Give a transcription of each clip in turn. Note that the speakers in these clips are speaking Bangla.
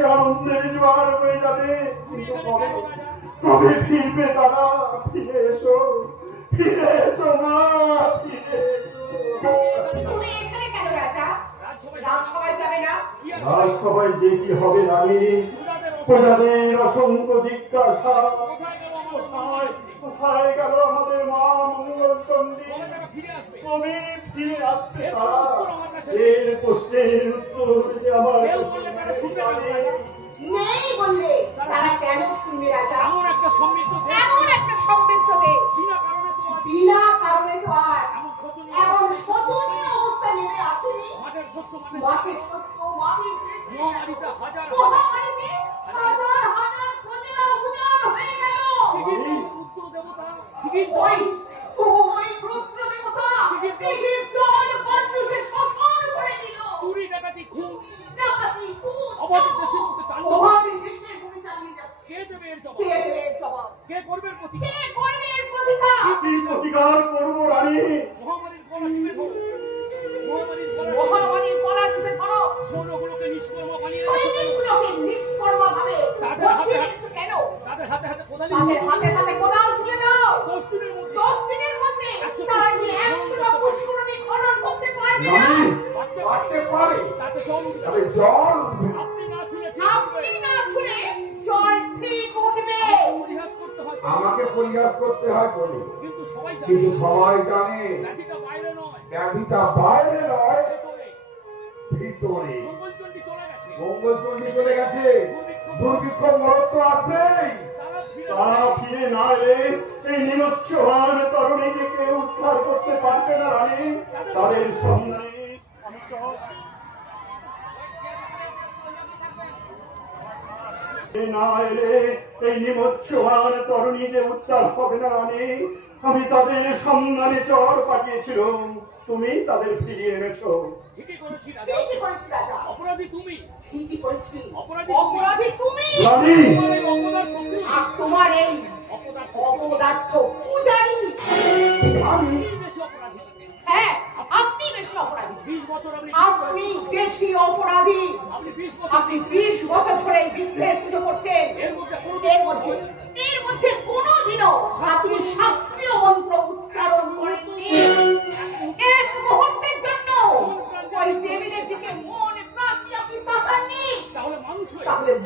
দেশে আনন্দের জোয়ার হয়ে যাবে, কিন্তু কবে কবে ফিরবে তারা? ফিরে এসো, ফিরে এসো মা, ফিরে এসো। তুমি এখানে কেন রাজা? রাজসভায় যাবে না? রাজসভায় যে কি হবে রানী, প্রজাদের অসংখ্য জিজ্ঞাসা। কোথায় গেল আমাদের মা মঙ্গল চণ্ডী? কবে ফিরে আসবে তারা? এর প্রশ্নের উত্তর যে আমার নেই বললে তারা কেন শুনবে রাজা? এমন একটা সমৃদ্ধ দেশ, বিনা কারণে তো আর এমন শোচনীয় অবস্থা নেমে আসেনি। মাঠের শস্য মাটির শস্য, মাটির মহামারীতে হাজার মহামারীতে হাজার হাজার প্রজা উজাড় হয়ে গেল। পুত্র দেবতা ওই রুদ্র দেবতা পৃথিবীর জল কণ্ঠে শোষণ করে নিল। চুরি ডাকাতি খুন অবাধে দেশের মুখে তাণ্ডব। অবাধে দেশের ভূমি চালিয়ে যাচ্ছে। কে দেবে এর জবাব? কে দেবে এর জবাব? কে করবে এর প্রতিকার? কে করবে এর প্রতিকার? কি প্রতিকার করবো রানী? মহামারীর গলা টিপে ধরো, মহামারীর গলা টিপে ধরো, সৈন্যগুলোকে নিষ্কর্ম বানিয়ে সৈনিকগুলোকে নিষ্কর্ম ভাবে বসিয়ে দিচ্ছ কেন? তাদের হাতে হাতে কোদালি, তাদের হাতে হাতে কোদাল তুলে দাও। 10 দিনের মধ্যে 10 দিনের মধ্যে তারা কি 100টা পুষ্করণী খনন করতে পারবে না? রানী পারতে পারে, তাতে জল উঠবে। তবে জল আপনি না ছুঁলে আপনি না ছুঁলে জল ঠিক উঠবে। পরিহাস করতে হয়, আমাকে পরিহাস করতে হয় বলে, কিন্তু সবাই জানে কিন্তু সবাই জানে লাঠিটা বাইরে নয়, ব্যাধিটা বাইরে নয়, ভেতরে। ভিতরে। মঙ্গলচণ্ডী চলে গেছে, মঙ্গলচণ্ডী চলে গেছে, দুর্ভিক্ষ মরণ তো আসবেই। তারা ফিরে না এলে এই নিরুৎসহান তরুণীকে কেউ উদ্ধার করতে পারবে না রানী। তাদের সন্ধানে আমি চল না এলে এই নিমজ্জহান তরুণী যে উদ্ধার হবে না রানী। আমি তাদের সন্ধানে চর পাঠিয়েছিলাম, তুমি তাদের ফিরিয়ে এনেছো। ঠিকই করেছি রাজা, ঠিকই করেছি রাজা, অপরাধী তুমি, ঠিকই করেছি। অপরাধী অপরাধী তুমি। রানী তোমার এই অপদার্থ বিরোধী। আর তোমার এই অপদার্থ অপদার্থ পূজারী। আমি বেশি অপরাধী। হ্যাঁ, আপনি বেশি অপরাধী। 20 বছর আপনি বেশি অপরাধী। আপনি 20 বছর আপনি 20 বছর ধরে এই বিগ্রহের পুজো করছেন। এর মধ্যে এর মধ্যে কোনোদিনও আপনি শাস্ত্রীয় মন্ত্র উচ্চারণ করেননি। এক মুহূর্তের জন্য ওই দেবীদের দিকে মন প্রাণ দিয়ে আপনি তাকাননি। তাহলে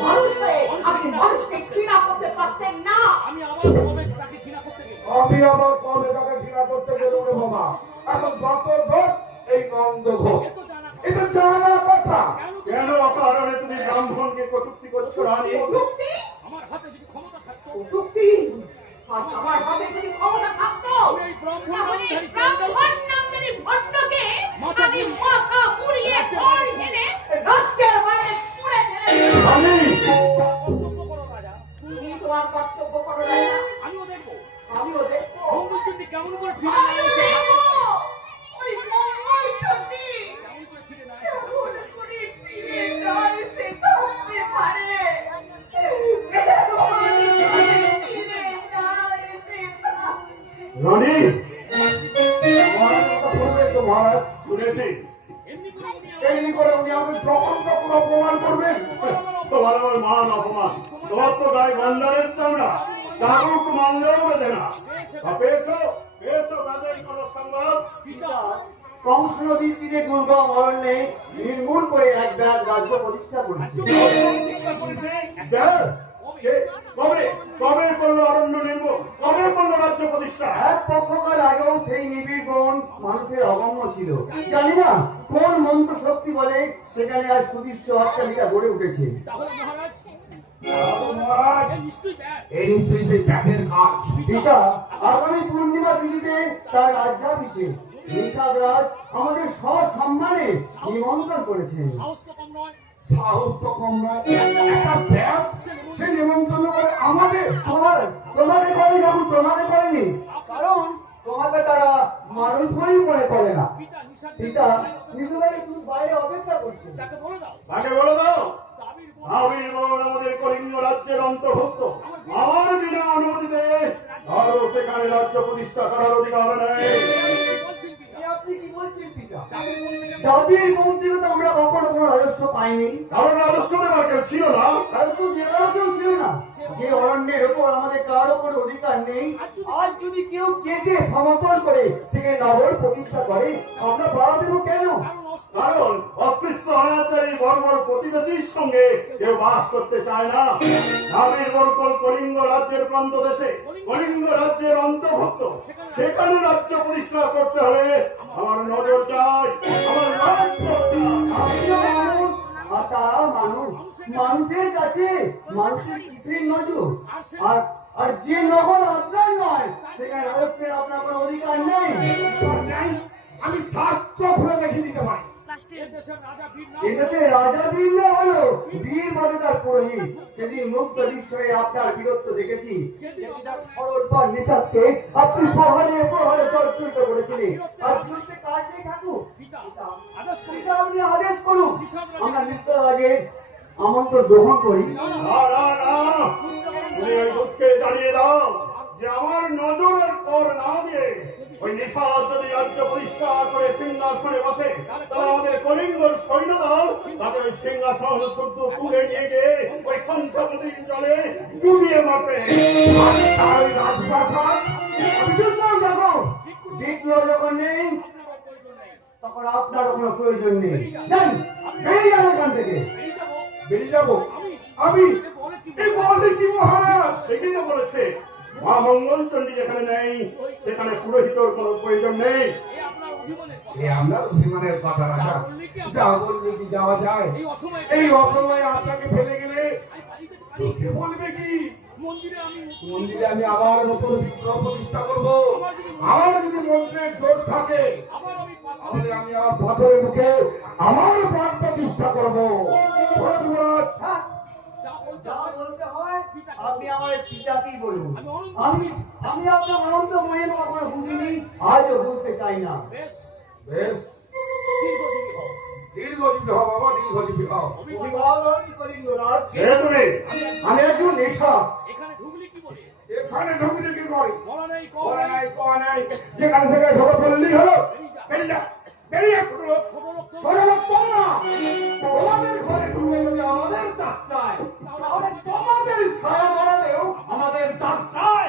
মানুষ হয়ে আপনি মানুষকে ঘৃণা করতে পারতেন না। আমি আবার কবে তাকে ঘৃণা করতে গেলাম? আমি আবার কবে তাকে ঘৃণা করতে গেল রে বাবা? এখন যত দোষ এই নন্দ ঘোষ, এ তো জানা কথা। এটা জানা কথা। কেন অকারণে তুমি ব্রাহ্মণকে কটূক্তি করছো রানী? যুক্তি, আমার হাতে যদি ক্ষমতা থাকতো, যুক্তি। আজ আমার হাতে যদি ক্ষমতা থাকতো, আমি এই তাহলে ব্রাহ্মণ নামধারী ভণ্ডকে আমি মাথা পুড়িয়ে খোল ছেড়ে রাজ্যের বাইরে ছুঁড়ে ফেলে দিতাম। রানী কর্তব্য করো রাজা, তুমি তোমার কর্তব্য করো রাজা, আমিও দেখবো আমিও দেখবো। মঙ্গলচণ্ডী কেমন করে ফিরে না আমিও এসে দেখবো ওই মঙ্গলচণ্ডী কেমন করে ফিরে না এসে কেমন করে ফিরে না এসে থাকতে পারে। কেমন করে ফিরে না এসে থাকতে রানী মহারাজ কথা শুনবে তো মহারাজ? শুনেছি এমনি করে উনি এই করে উনি আমাকে যখন তখন অপমান করবেন। তোমার আমার মান অপমান। তোমার তো গায়ে গন্ডারের চামড়া, চাবুক মানলেও বেঁধে না। পেয়েছো পেয়েছো তাদের কোন সংবাদ? কংস নদীর তীরে দুর্গম অরণ্যে নির্মূল করে এক ব্যাগ রাজ্য প্রতিষ্ঠা করেছে। চেষ্টা করেছে দেখ, কবে কবে করলো অরণ্য নির্মূল, কবে করলো রাজ্য প্রতিষ্ঠা? এক পক্ষকাল আগেও সেই নিবিড় বন মানুষের অগম্য ছিল। জানি না কোন মন্ত্র শক্তি বলে সেখানে আজ সুদৃশ্য অট্টালিকা গড়ে উঠেছে। তাহলে মহারাজ মহারাজ, এ নিশ্চয়ই ব্যাগ। এই নিশ্চয়ই সেই ব্যাগের কাজ। পিতা, আগামী পূর্ণিমা তিথিতে তার রাজ্যাভিষেক নিষাদরাজ আমাদের সসম্মানে নিমন্ত্রণ করেছেন। সাহস তো কম নয়। সাহস তো কম নয়, একটা ব্যাগ সে নিমন্ত্রণ করে আমাদের। তোমাকে করেনি বাবু, তোমাকে করেনি, কারণ তোমাকে তারা মানুষ বলেই মনে করে না। পিতা নিষাদ পিতা নিজুভাই তুই বাইরে অপেক্ষা করছে। যাকে বলে দাও তাকে বলে দাও দাবির বল আবির্ভাব আমাদের কলিঙ্গ রাজ্যের অন্তর্ভুক্ত। আমার বিনা অনুমতিতে কারো সেখানে রাজ্য প্রতিষ্ঠা করার অধিকার নেই। বলছেন পিতা। আপনি কি বলছেন পিতা? দাবির মন থেকে তো আমরা কখনো কোনো রাজস্ব পাইনি। কারণ রাজস্ব দেবার কেউ ছিল না। রাজস্ব দেওয়ারও কেউ ছিল না। যে অরণ্যের ওপর আমাদের কার ওপরে অধিকার নেই, আজ যদি কেউ কেটে সমতল করে থেকে নগর প্রতিষ্ঠা করে, আমরা বাড়া দেবো কেন? কারণ অস্পৃশ্য অনাচারী বর্বর প্রতিবেশীর সঙ্গে কেউ বাস করতে চায় না। নাবির বরকল কলিঙ্গ রাজ্যের প্রান্ত দেশে, কলিঙ্গ রাজ্যের অন্তর্ভুক্ত, সেখানে রাজ্য প্রতিষ্ঠা করতে হলে আমার নজর চাই, আমার রাজপথ চাই। আপনিও মানুষ, আর তারাও মানুষ। মানুষের কাছে মানুষের কিছুই নজর। আর যে নগর আপনার নয়, সেখানে রাজস্বের আপনার কোনো অধিকার নেই। আমি শাস্ত্র খুলে দেখিয়ে দিতে পারি। এ দেশের রাজা বীর নাম এদেশে রাজা বীর না হলো বীর বলে তার পুরোহিত। সেদিন মুক্ত বিস্ময়ে আপনার বীরত্ব দেখেছি। সেদিন তার সরল পর নিঃশ্বাসকে আপনি প্রহরে প্রহরে চর্চিত করেছিলেন। আর বিরুদ্ধে কাজ নেই ঠাকুর। পিতা আদেশ করি পিতা আপনি আদেশ করুন, আমরা নিশ্চয় আগে আমন্ত্রণ গ্রহণ করি। না না না, তুমি ওই দুঃখকে জানিয়ে দাও যে আমার নজরের পর না দিয়ে ওই নিশাদ যদি রাজ্য প্রতিষ্ঠা করে সিংহাসনে বসে, তাহলে আমাদের কলিঙ্গর সৈন্যদল তাকে ওই সিংহাসন শুদ্ধ তুলে নিয়ে গিয়ে ওই কংস নদীর জলে ডুবিয়ে মারবে। আর ওই রাজপ্রাসাদ আমি যুদ্ধ যাবো। দ্বিতীয় যখন নেই, তখন আপনারও কোনো প্রয়োজন নেই। যান, বেরিয়ে যান এখান থেকে। বেরিয়ে যাবো আমি? এই বলে কি মহারাজ? সেটাই তো বলেছে, মা মঙ্গল চণ্ডী যেখানে নেই, সেখানে পুরোহিতর কোনো প্রয়োজন নেই। এ আপনার অভিমানের কথা। এ আমরা অভিমানের কথা রাখা, যা বললে কি যাওয়া যায়? এই অসময়ে এই অসময়ে আপনাকে ফেলে গেলে লোকে বলবে কি? মন্দিরে আমি মন্দিরে আমি আবার নতুন বিগ্রহ প্রতিষ্ঠা করবো। আমার যদি মন্ত্রের জোর থাকে, আবার আমি পাশে তাহলে আমি আমার পাথরের মুখে আমার প্রাণ প্রতিষ্ঠা করবো। শোনো যুবরাজ, হ্যাঁ, যা বলতে যা হয়, বলতে হয় আপনি আমার পিতাকেই বলুন। আমি অনন্ত আমি আমি আপনার অনন্ত মহিমা কখনো বুঝিনি, আজও বুঝতে চাই না। বেশ বেশ দীর্ঘজীবী হও। দীর্ঘজীবী হও বাবা, দীর্ঘজীবী হও। অভিভাবক কলিঙ্গরাজ, কে তুমি? আমি একজন নেশা। এখানে ঢুকলি কি বলে? এখানে ঢুকলে কি করে? বলা নেই কম বলা নাই, কওয়া নাই, যেখানে সেখানে ঢোকা পড়লেই হলো। বেরিয়ে যা, বেরিয়ে ছোট লোক। ছোট লোক তো ছোট লোক তোমরা, তোমাদের ঘরে ঢুকে যদি আমাদের চাপ চায়, তাহলে তোমাদের ছায়া বাড়ালেও আমাদের চাপ চায়।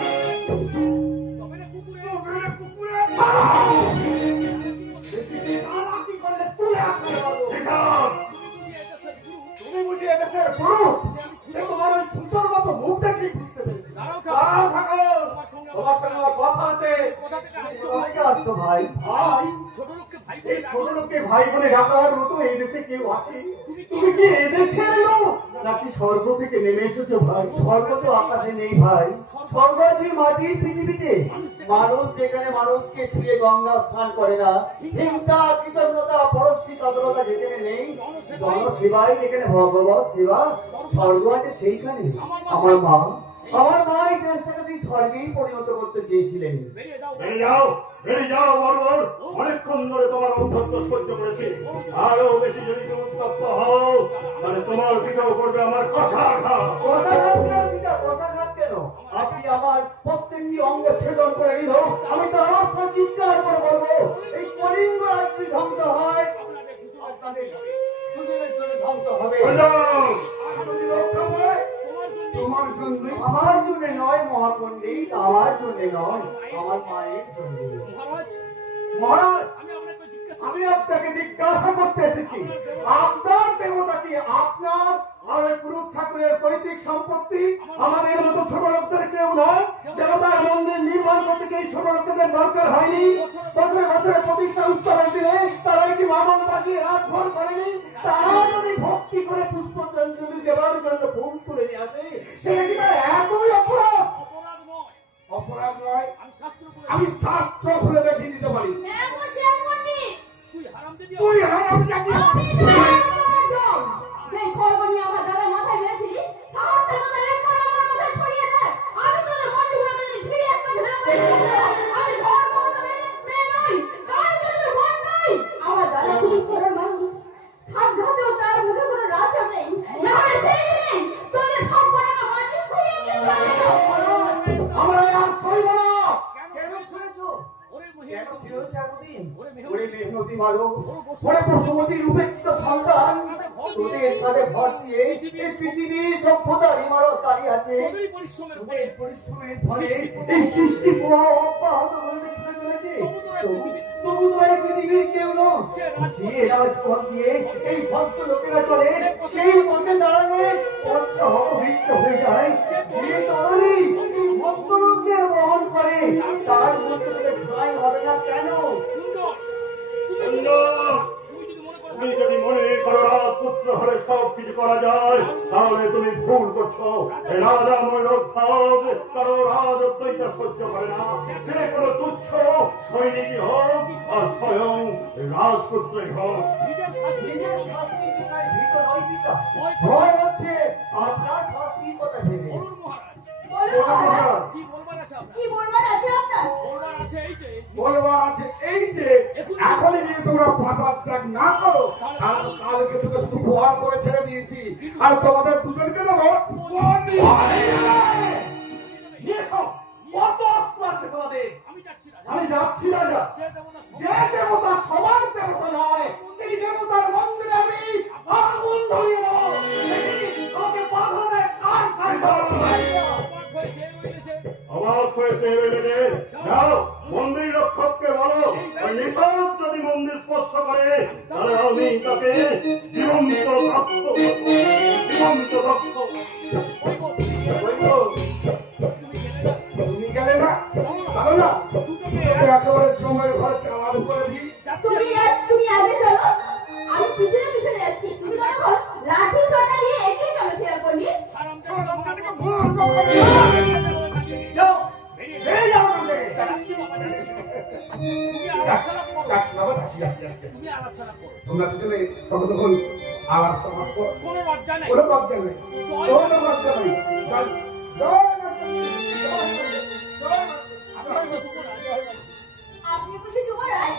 তবে না কুকুরে বেরিয়ে কুকুরে চালাকি করলে তুলে আঁকড়ে পাবো। নিশাদ! তুমি বুঝি এ দেশের গুরু। তুমি বুঝি এদেশের পুরুষ, সে তোমার ওই ছুঁচোর মতো মুখটা কি বুঝতে পেরেছি। দাঁড়াও দাঁড়াও ঠাকুর। ঠাকুর, তোমার সঙ্গে আমার কথা আছে। কোথা থেকে আসছো? কোথা থেকে আসছো ভাই? ভাই, ছোট লোককে ভাই এই বলে ছোট ডাকো। লোককে ভাই বলে ডাকার মতো এই দেশে কেউ আছে? তুমি কি এদেশের লোক নাকি স্বর্গ থেকে নেমে এসেছো ভাই? স্বর্গ তো আকাশে নেই ভাই, স্বর্গ আছে মাটির পৃথিবীতে। মানুষ যেখানে মানুষকে ছুঁয়ে গঙ্গা স্নান করে না, হিংসা কৃতজ্ঞতা পরশ্রী তদরতা যেখানে নেই, জনসেবাই যেখানে ভগবত সেবা, স্বর্গ আছে সেইখানে। আমার মা এই দেশটাকে সেই স্বর্গেই পরিণত করতে চেয়েছিলেন। বেরিয়ে যাও। বেরিয়ে যাও বর্বর। অনেকক্ষণ ধরে তোমার অধ্যত্ত সহ্য করেছি, আরো বেশি যদি তুমি উত্তপ্ত হও, তাহলে তোমার পিঠাও করবে আমার কষার ঘাত। কথাঘাত কেন পিতা, কথাঘাত কেন? আপনি আমার প্রত্যেকটি অঙ্গ ছেদন করে নিল, আমি তো অনর্থ চিৎকার করে বলবো, এই কলিঙ্গ রাজ্য ধ্বংস হয়, আপনাদের দুজনের জন্য ধ্বংস হবে। তোমার জন্য তোমার জন্য আমার জন্য নয় মহাপণ্ডিত, আমার জন্য নয়, আমার মায়ের জন্য। মহারাজ, মহারাজ, আমি আপনাকে জিজ্ঞাসা আমি আপনাকে জিজ্ঞাসা করতে এসেছি, আপনার দেবতা কি আপনার আর ওই পুরুষ ঠাকুরের পৈতৃক সম্পত্তি? আমাদের মতো ছোট লোকদের কেউ নয়। দেবতার মন্দির নির্মাণ করতে কি এই ছোট লোকদের দরকার হয়নি? বছরে বছরে প্রতিষ্ঠা উৎসবের দিনে তারা কি মামন বাজিয়ে রাত ভোর করেনি? তারা যদি ভক্তি করে পুষ্পাঞ্জলি দেওয়ার জন্য ফুল তুলে নিয়ে আসে, সেটা কি তার এতই অপরাধ? অপরাধ নয়, অপরাধ নয়। আমি শাস্ত্র করে আমি শাস্ত্র খুলে দেখিয়ে দিতে পারি। তুই হারাম দিদি তুই হারাম জাতি। ওরা বসুমতী রূপে তো সন্তান তোদের ঘরে ভর দিয়ে এই পৃথিবীর সভ্যতার ইমারত দাঁড়িয়ে আছে তোদেরই পরিশ্রমের ফলে তোদের পরিশ্রমের ফলে এই সৃষ্টি প্রবাহ অব্যাহত বলতে ছুটে চলেছে তবু তোরা এই পৃথিবীর কেউ নয় যে রাজপথ দিয়ে এই ভক্ত লোকেরা চলে সেই পথে দাঁড়ালে পথটা অপবিত্র হয়ে যায় যে তরণী এই ভক্ত লোকদের বহন করে তার মধ্যে তোদের ঠাঁই হবে না কেন সুন্দর সুন্দর, তুমি যদি মনে তুমি যদি মনে করো করো রাজপুত্র হলে সব কিছু করা যায় তাহলে তুমি ভুল করছো। এই রাজা ময়ূরধ্বজ কারো রাজদ্বৈতা সহ্য করে না। সে কোনো তুচ্ছ সৈনিকই হোক আর স্বয়ং রাজপুত্রই হোক। নিজের শাস্তি নিজের শাস্তির জন্য ভীত নয় পিতা ভয় হচ্ছে আপনার শাস্তির কথা ভেবে বলুন মহারাজ বলুন মহারাজ, কি বলবার আছে আপনার কি বলবার আছে আপনার? বলবার আছে এই যে বলবার আছে এই যে এখনই যদি তোমরা প্রাসাদ ত্যাগ না করো তাহলে তো কালকে তোকে শুধু প্রহার করে ছেড়ে দিয়েছি আর তোমাদের দুজনকে দেবো বন্দি। নিয়ে এসো। কত অস্ত্র আছে তোমাদের? আমি যাচ্ছি না আমি যাচ্ছি রাজা। যে দেবতা যে দেবতা সবার দেবতা নয় সেই দেবতার মন্দিরে আমি আগুন ধরিয়ে দেবো। আমাকে বাধা দেয় কার সাথে? অবাক হয়েছে রইলে যাও মন্দির রক্ষককে বলো ওই নিকট যদি মন্দির স্পর্শ করে তাহলে আমি তাকে জীবন্ত দক্ষ করব। জীবন্ত দক্ষ। ওই তো, তুমি গেলে না ভালো না তোকে একেবারে সময় ঘরে চালান করে দিই। তুমি আগে চলো, আমি পিছনে পিছনে যাচ্ছি। তুমি তখন লাঠি সোটা নিয়ে এগিয়ে চলো শেয়ার করনি। যাও বেরিয়ে যাও ওখান থেকে। যাচ্ছি বাবা, যাচ্ছি, যাচ্ছি, যাচ্ছি। তুমি আলাপ সালাপ করো তোমরা দুজনে তখন আলাপ সালাপ করো। কোনো লজ্জা নেই কোনো লজ্জা নেই, কোনো লজ্জা নেই। জয় জয় মাতা, জয় মাতা, জয় মাতা। আপনি বুঝি যুবরাজ?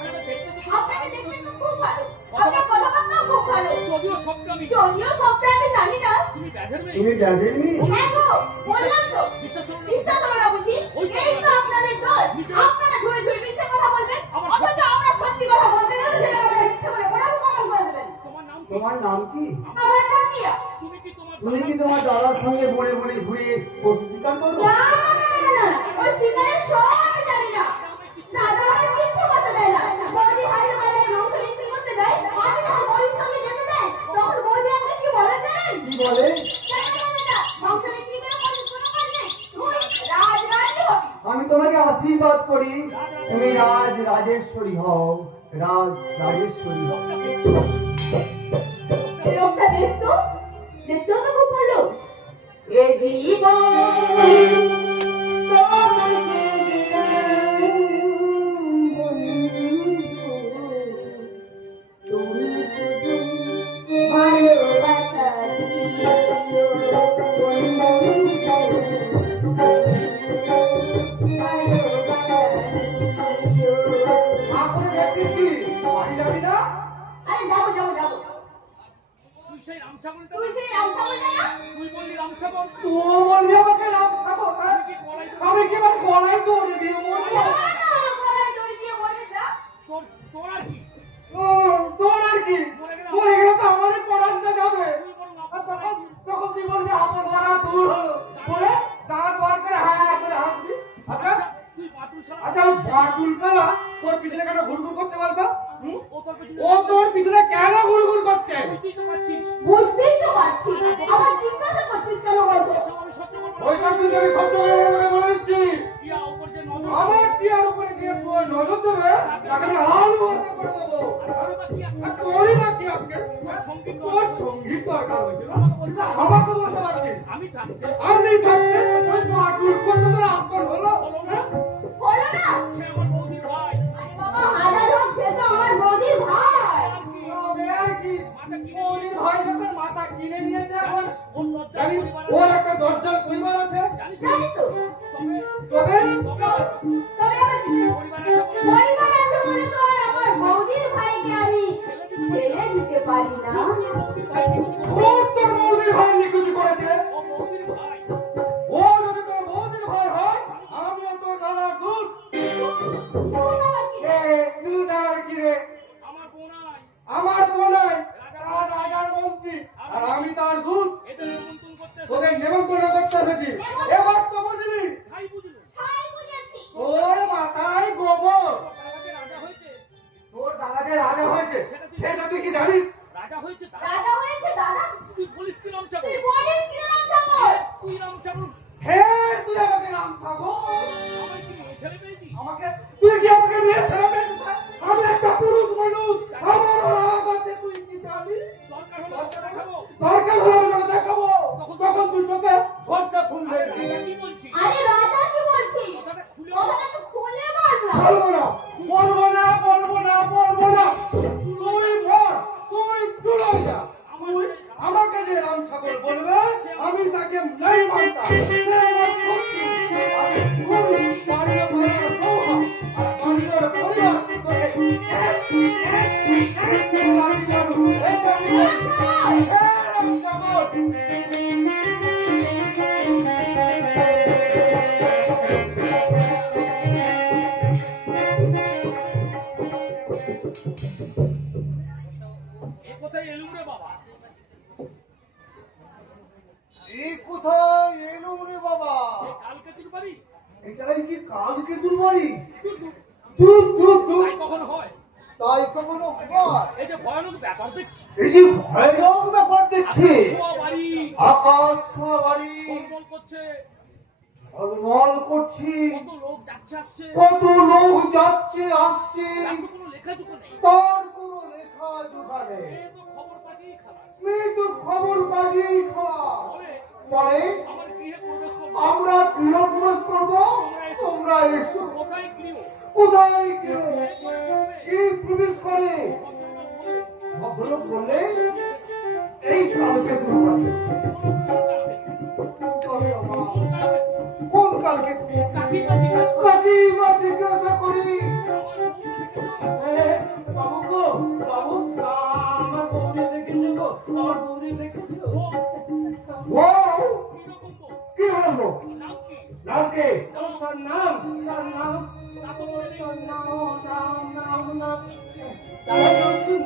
আপনাকে দেখতে তো খুব ভালো, আপনার কথাবার্তাও খুব ভালো। যদিও সবটা আমি যদিও সবটা আমি জানি না। তুমি ব্যাধের মেয়ে তুমি জানেননি হ্যাঁ গো, বললাম তো। বিশ্বাস করো না। বিশ্বাস হলো না বুঝি? এই তো আপনাদের দোষ। আপনারা ধরে ধরে মিথ্যে কথা বলবেন, অথচ আমরা সত্যি কথা বলতে গেলে সেটা আপনারা মিথ্যে বলে ওরা প্রমাণ করে দেবেন। তোমার নাম কি? তোমার নাম কি আমার নাম টিয়া। তুমি কি তোমার তুমি কি তোমার দাদার সঙ্গে বনে বনে ঘুরে পশু শিকার করো না, ওই শিকারের সব আমি জানি না। দাদা আমায় কিচ্ছু করতে দেয় না। বৌদি হাটের বাজারে মাংস বিক্রি করতে যায়, আমি যখন বৌদির সঙ্গে যেতে যাই, তখন বৌদি আমাকে কি বলে জানেন? কি বলে মাংস বিক্রি করে বৌদির কোনো কাজ নেই। তুই রাজরানী হবি। আমি তোমাকে আশীর্বাদ করি তুমি রাজেশ্বরী হও রাজেশ্বরী হও লোকটা বেশ তো, দেখতেও তো খুব ভালো। এ জীবন তোমাকে দিলাম বন্ধু, তুমি শুধু ভালোবাসা দিও বন্ধু, ভালোবাসা দিও। আপনি দেখছিস কি বাড়ি যাবি না? আরে যাবো যাবো যাবো। তুই সেই রামছাগলটা তুই সেই রামছা বলটা না? তুই বললি রামছাগল তুই বললি আমাকে রাম ছাগল, হ্যাঁ? কি গলায় আমি কি আমার গলায় দৌড়ে দিয়ে মরবো? না, গলায় দড়ি দিয়ে মরে যা। তোর তোর আর কি তোর আর কি মরে গেলে তো আমারই পড়ানটা যাবে। আর তখন তুই বলবি আমার গলা দূর হলো বলে দাঁত বার করে হ্যাঁ করে হাসবি। আচ্ছা তুই বাতুল সারা আচ্ছা ওই বাটুল শালা তোর পিছনে কেন ঘুরঘুর করছে বলতো? হুম? ও তোর পেছনে ও তোর পিছনে কেন ঘুরঘুর করছে? তুই তো পাচ্ছিস বুঝতেই তো পারছি, আবার জিজ্ঞাসা করছিস কেন বলতো? এসব আমি সহ্য করবো না। ওই সব কিছু আমি সহ্য করবো না বলে দিচ্ছি। টিয়া উপর যে নজর আমার টিয়ার উপরে যে তোর নজর দেবে তাকে আমি আলু ভর্তা করে দেবো। আর বা কি আর তোরই বা কি আজকে? তোর সঙ্গীত দরকার হয়েছিল আমাকে বলতে পারছি। আমি থাকতে আমি থাকতে ওই বাটুল করতে তোর আকর হলো, হ্যাঁ? হলো না? সে আমার বৌদির ভাই বাবা হাজার হোক, সে তো আমার বৌদির ভাই। তবে আর কি বৌদির ভাই যখন মাথা কিনে নিয়েছে এখন ওর লজ্জা জানিস পরিবার ওর একটা দরজার পরিবার আছে। জানিস জানি তো। তবে তবে তবে আবার কি? পরিবার আছে বলে পরিবার আছে বলে তো আর আমার বৌদির ভাইকে আমি ফেলে দিতে পারি না। তোর বৌদির ভাই নিকুচি ও তোর বৌদির ভাই নিকুচি করেছে। ও বৌদির ভাই ও যদি তোর বৌদির ভাই হয় আমিও তোর দাদা দুধ। দুধ আবার কি রে? দুধ আর কি রে? আমার বোনাই নেমন্তন্ন করতে এসেছি। এবার তো বুঝলি তাই বুঝলো ছাই বুঝেছি। ওর মাথায় গোবর। তার আগে রাজা হয়েছে তোর দাদা যে রাজা হয়েছে সেটা তুই কি জানিস? রাজা হয়েছে রাজা হয়েছে দাদা। তুই বলিস কি রাম চাকর তুই বলিস কি না ছাগল? তুই রাম চাকর হে তুই আমাকে নাম ছাগল, আমায় কি মেয়ে ছেলে পেয়েছি আমাকে তুই কি আমাকে মেয়ে ছেলে পেয়েছিস? আমি একটা পুরুষ মানুষ, আমার রাগ আছে, তুই কি জানিস? দরকার হলে ওকে দেখাবো দরকার হলে আমি তোকে দেখাবো, তখন তুই চোখে সরষে ফুল দেখবি। রাজা কি বলছি আরে রাজা কি বলছিস? কথাটা খুলে কথাটা একটু খুলে বল না। বলবো না, বলবো না, বলবো না, বলবো না। তুই বল, তুই চুলো যা। তুই আমাকে যে রাম ছাগল বলবে আমি তাকে নাই মানতাম। সে আমার শত্রু। আমি খুবই বাড়িয়ে বাড়িয়ে লোহা আর বাড়িয়ে পরিবার তোকে এক লাঠি মারু। এই বাড়িয়ে রাম ছাগল। এ কোথায় এলুম রে বাবা এই কোথায় এলুম রে বাবা? এ কালকে তোর বাড়ি এটাই কি কালকে দুর্বাড়ি? দূর, দূর। দূর দূর দূর, তাই কখন হয় তাই কখনো হয়? এই যে ভয়ানক ব্যাপার দেখছি এই যে ভয়ানক ব্যাপার দেখছি, ছোঁয়া বাড়ি আকাশ ছোঁয়া বাড়ি টলমল করছে ঝলমল করছি, কত লোক যাচ্ছে আসছে কত লোক যাচ্ছে আসছে, তার তো কোনো লেখাজোখা নেই তার কোনো লেখা জোখা নেই। এ তো খবর পাঠিয়ে খারাপ মেয়ে তো খবর পাঠিয়েই খাওয়া। বলে পরে আমার গৃহে প্রবেশ করবো আমরা গৃহপ্রবেশ করবো, তোমরা এসো। কোথায় গৃহ কোথায় গৃহ? এ করে করবে। কি প্রবেশ করে? ভদ্রলোক বলে, ভদ্রলোক বললে এই কালকে দুর্বাড়ি। তবে আমার কোন কালকে? কাকিমা জিজ্ঞাসা করে, কাকিমা জিজ্ঞাসা করি। বাবু গো, বাবু, আমার বৌদি দেখেছো গো, আমার বৌদি দেখেছো? ও কিরকম বউ? কি বলবো? নাম কি? নামকে তার নাম, তা তো মনে নেই।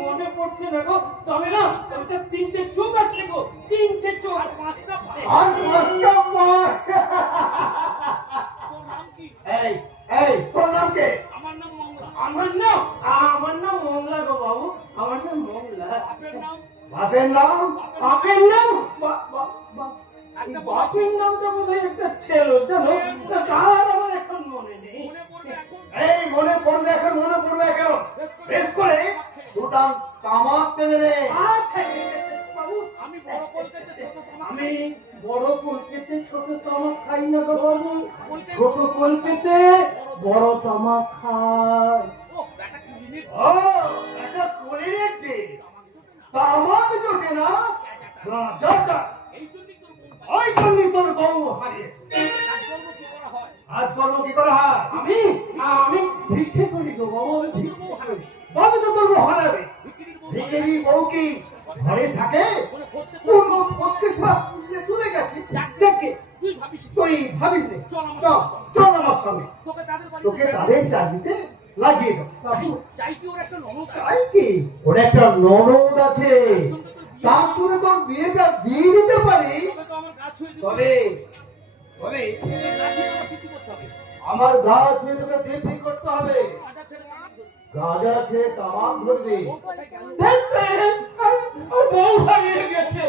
মনে পড়ছে না গো, তবে না ওইটা 3টে চোখ আছে গো, 3টে চোখ। আর 5টা পায়ে। আর পাঁচটা পায়। তোর নাম কি? এই এই তোর নামকে? আমার নাম মংলা। আমার নাম মংলা গো বাবু, আমার নাম মংলা। বাপের নাম? বাপের নাম? বাপের নাম একটা বাপের নামটা বোধহয় একটা ছেলে, জানো? তার আমার এখন মনে নেই। মনে পড়বে এখন। এই মনে পড়বে এখন, মনে পড়বে এখন। বেশ করে দুটা তামাক টেনে নে। আচ্ছা ঠিক আছে বাবু, আমি বড় কলকাতা ছোট তোমার আমি বড় কলকেতে ছোট তামাক খাই না গো বাবু, ছোট কলকেতে বড় তামাক খাই। ও বেটা কি জিনিস? ও এটা কলির দিন, তামাক জোটে না, গাঁজাটা। এই জন্যই তোর বউ পায়। ওই জন্যই তোর বউ হারিয়েছে। কাজকর্ম কি করা হয়? আজকর্ম কি করে হয়? আমি ভিক্ষে করি গো বাবু, আমি তোর ভিক্ষে বউ করি। হারাবি। তবে তো তোর বউ হারাবে। ভিখিরির বউ ভিখারি বউ কি ঘরে থাকে? বলে খোঁজতে কোনো কোচকে চলে গেছে। যাকে তুই ভাবিস না। তুই ভাবিস নে। চল আমার চল সঙ্গে। চল আমার সঙ্গে। তোকে তাদের বাড়িতে তোকে যাবো। তাদের চাকরিতে লাগিয়ে দেবো। বাবু চাই কি ওর একটা ননদ চাই? চাই কি? ওর একটা ননদ আছে, তার সঙ্গে তোর বিয়েটা দিয়ে দিতে পারি। তবে তো আমার কাজ হয়ে তবে তবে কাজ হয়ে আমার কিছু করতে হবে। আমার গাছ হয়ে তোকে দিয়ে ঠিক করতে হবে। আটা ছেড়ে তামাক ধরবি। গাঁজা ছেড়ে তামাক ধরবি। বউ কোথায় গেল? বউ হারিয়ে গেছে।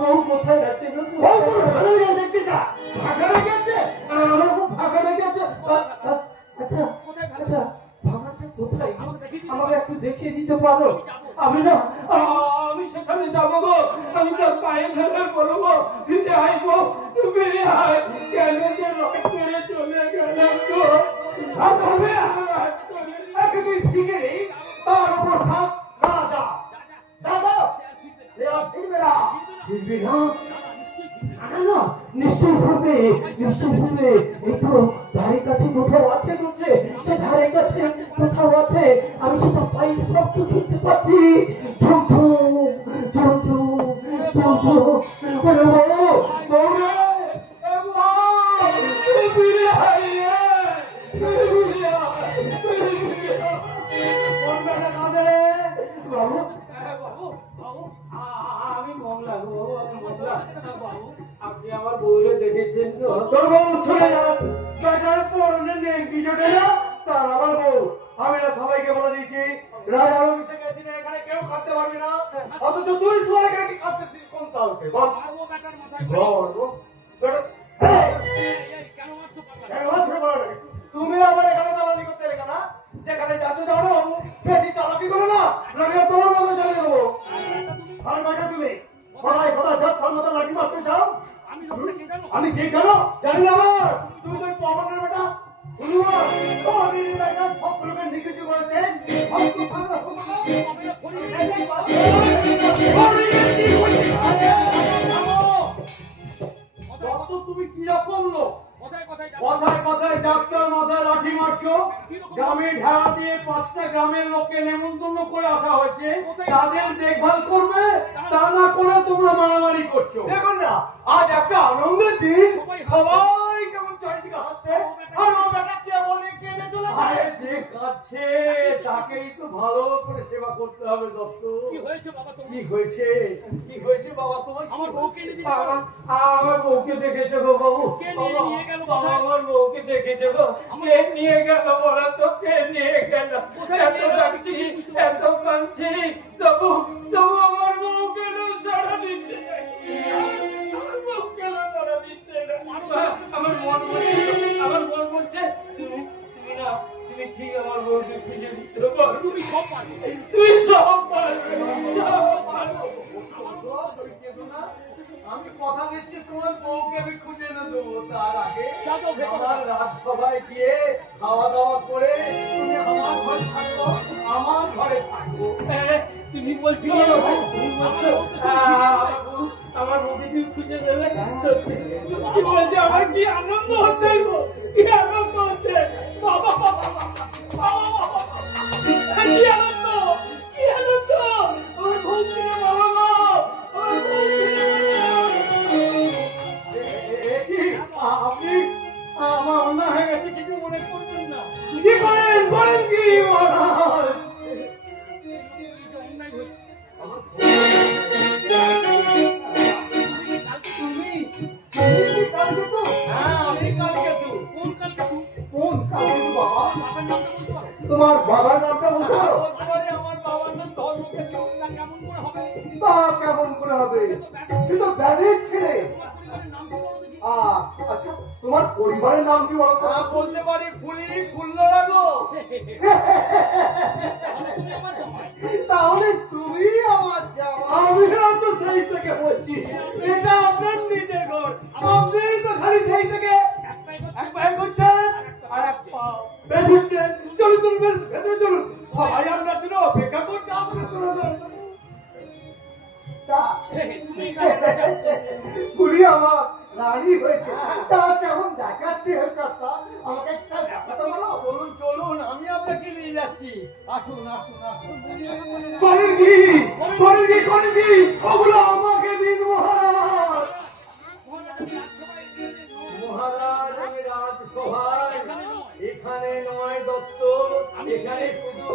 বউ কোথায় গেছে গো? ও তোর ভালো লাগে দেখতে যা। ফাঁকা হয়ে গেছে, আমার খুব ফাঁকা হয়ে গেছে। আচ্ছা কোথায় ভালো? আচ্ছা, ফাঁকাটা কোথায় গো? আমাকে দেখিয়ে দিতে আমাকে একটু দেখিয়ে দিতে পারো? আমি না আমি সেখানে যাবো গো, আমি তার পায়ে ধরে বলবো, ফিরে আয় গো, ফিরে আয়, কেন যে রথ করে চলে গেলাম গো। রাত হবে না। রাত করে। একে তুই ভিখারি, তার উপর খাস গাঁজা। দাদা সে আর ফিরবে না। ফিরবি না? না, না, নিশ্চয়ই ফিরবে। না না নিশ্চয়ই ফিরবে, নিশ্চয়ই ফিরবে। এই তো ধারের কাছে কোথাও আছে বলছে, সে ধারের কাছে কোথাও আছে, আমি সেটা পাই শব্দ শুনতে পাচ্ছি। ঝুম ঝুম ঝুম ঝুম ঝুম ঝুম। ওরে বউ, বউ রে, এ বউ, তুই ফিরে আয় রে, তুই ফিরে আয়, তুই ফিরে আয়। বন্ধুরা কাঁদে রে। বাবু, বাবু, বাবু, আমি মংলা গো, আমি মংলা। বাবু, আপনি আমার বউকে দেখেছেন তো? তোর বউ চলে যান, বেটার পরনে নেই বিজোটে না, তার আবার বউ। আমি না সবাইকে বলে দিয়েছি, রাজার অভিষেকের দিনে এখানে কেউ খাতে পারবে না, অথচ তুই সোয়ারে কি খাচ্ছিস কোন সাহসে? বল মারবো বেটার মাথায় বল বেটা, এই কেন মারছো পাগলা? কেন ছোট বড় নাকি? তুমি আবার এখানে দালালি করতে এলে কেন? যেখানে যাচ্ছ যাও না বাবু, বেশি চালাকি করো না, নইলে তোমার মতো চলে যাবো। আর বেটা তুমি কোথায় কোথায় যাত তোর মতো লাঠি মারতে চাও? আমি লোকটা কে জানো? আমি কে জানো? জানি না আবার। তুমি তো পবনের বেটা। হনুমান, পবনের বেটা সকলকে নিকুচি করেছে। অন্ত ভাঙা হনুমান। দত্ত, তুমি কিরকম লোক? কোথায় কোথায় যাবো? কথায় কথায় যাত্রার মাথায় লাঠি মারছো। গ্রামে ঢেড়া দিয়ে 5টা গ্রামের লোককে নেমন্তন্ন করে আসা হয়েছে, তাদের দেখভাল করবে, তা না করে তোমরা মারামারি করছো। দেখুন না, আজ একটা আনন্দের দিন, সবাই কেমন চারিদিকে হাসছে, আর ও বেটা কেমন কেঁদে চলেছে। আরে যে কাঁদছে তাকেই তো ভালো করে সেবা করতে হবে দত্ত। কি হয়েছে বাবা তোমার? কি হয়েছে? কি হয়েছে বাবা তোমার? আমার বউকে নিয়ে দিলে? আমার বউকে দেখেছো গো বাবু? কে নিয়ে গেল? বাবা, আমার বউকে দেখেছো গো? কে নিয়ে গেল বলো তো? কে নিয়ে গেল? এত কাঁদছি, এত কাঁদছি, তবু তবু আমার বউ কেন সাড়া দিচ্ছে না? আমার বউ কেন সাড়া দিচ্ছে না? আমার মন বলছে, আমার মন বলছে তুমি তুমি না, তুমি ঠিক আমার বউকে খুঁজে দিতে পারো। তুমি সব পারবে। তুমি সব পারবে, সব পারবে। আমার বউ তুমি কেঁদো না। আমি কথা দিচ্ছি তোমার বউকে আমি খুঁজে এনে দেবো। তার আগে যাবো ভেতরে। আমার রাজসভায় গিয়ে খাওয়া দাওয়া করে তুমি আমার ঘরে থাকবো, আমার ঘরে থাকবো। তুমি বলছো, তুমি বলছো আমার বউকে তুমি খুঁজে দেবে? সত্যি সত্যি বলছি, আমার কি আনন্দ হচ্ছে গো, কি আনন্দ হচ্ছে। বাবা বাবা বাবা বাবা বাবা, কি আনন্দ, কি আনন্দ। আমার বউ কিনে বাবা গো, আমার বউ কিনে আপনি আমার অন্যায় হয়ে গেছে, কিছু মনে করবেন না। কি করেন বলেন কি মহারাজ? তুমি কি কালকে তো? হ্যাঁ, আমি কালকে তো। কোন কালকে তুই? কোন কালকে তো বাবা? বাবার নামটা বলতে পারো? তোমার বাবার নামটা বলতে পারো? বলতে পারি আমার বাবার নাম ধর্মকেতু। তা কেমন করে হবে? তা কেমন করে হবে? সে তো ব্যাধের ছেলে। তোমার পরিবারের নাম কি বলো দেখি? আচ্ছা, তোমার পরিবারের নাম কি বলো তো? বলতে পারি ফুলি ফুল্লরা গো। তাহলে তুমি আমার জামাই। তাহলে তুমি আমার জামাই। আমিও তো সেই থেকে বলছি, এটা আপনার নিজের ঘর, আপনি তো খালি সেই থেকে এক পায়ে করছে, এক পায়ে করছেন আর এক পা বেঁধুচ্ছেন। চলুন চলুন ভেতরে চলুন, সবাই আপনার জন্য অপেক্ষা করছে। আসুন, চলুন, চলুন, চলুন। তা তুমি কালকে যাও। পুরি আমার রানী হয়েছে, তা কেমন দেখাচ্ছে কর্তা? আমাকে একটা দেখাতে বলো। চলুন চলুন, আমি আপনাকে নিয়ে যাচ্ছি। আসুন আসুন আসুন। করেন কি করেন কি করেন কি? ওগুলো আমাকে দিন মহারাজ। মহারাজ, আমি রাজসভায় এখানে নয় দত্ত, এখানে শুধু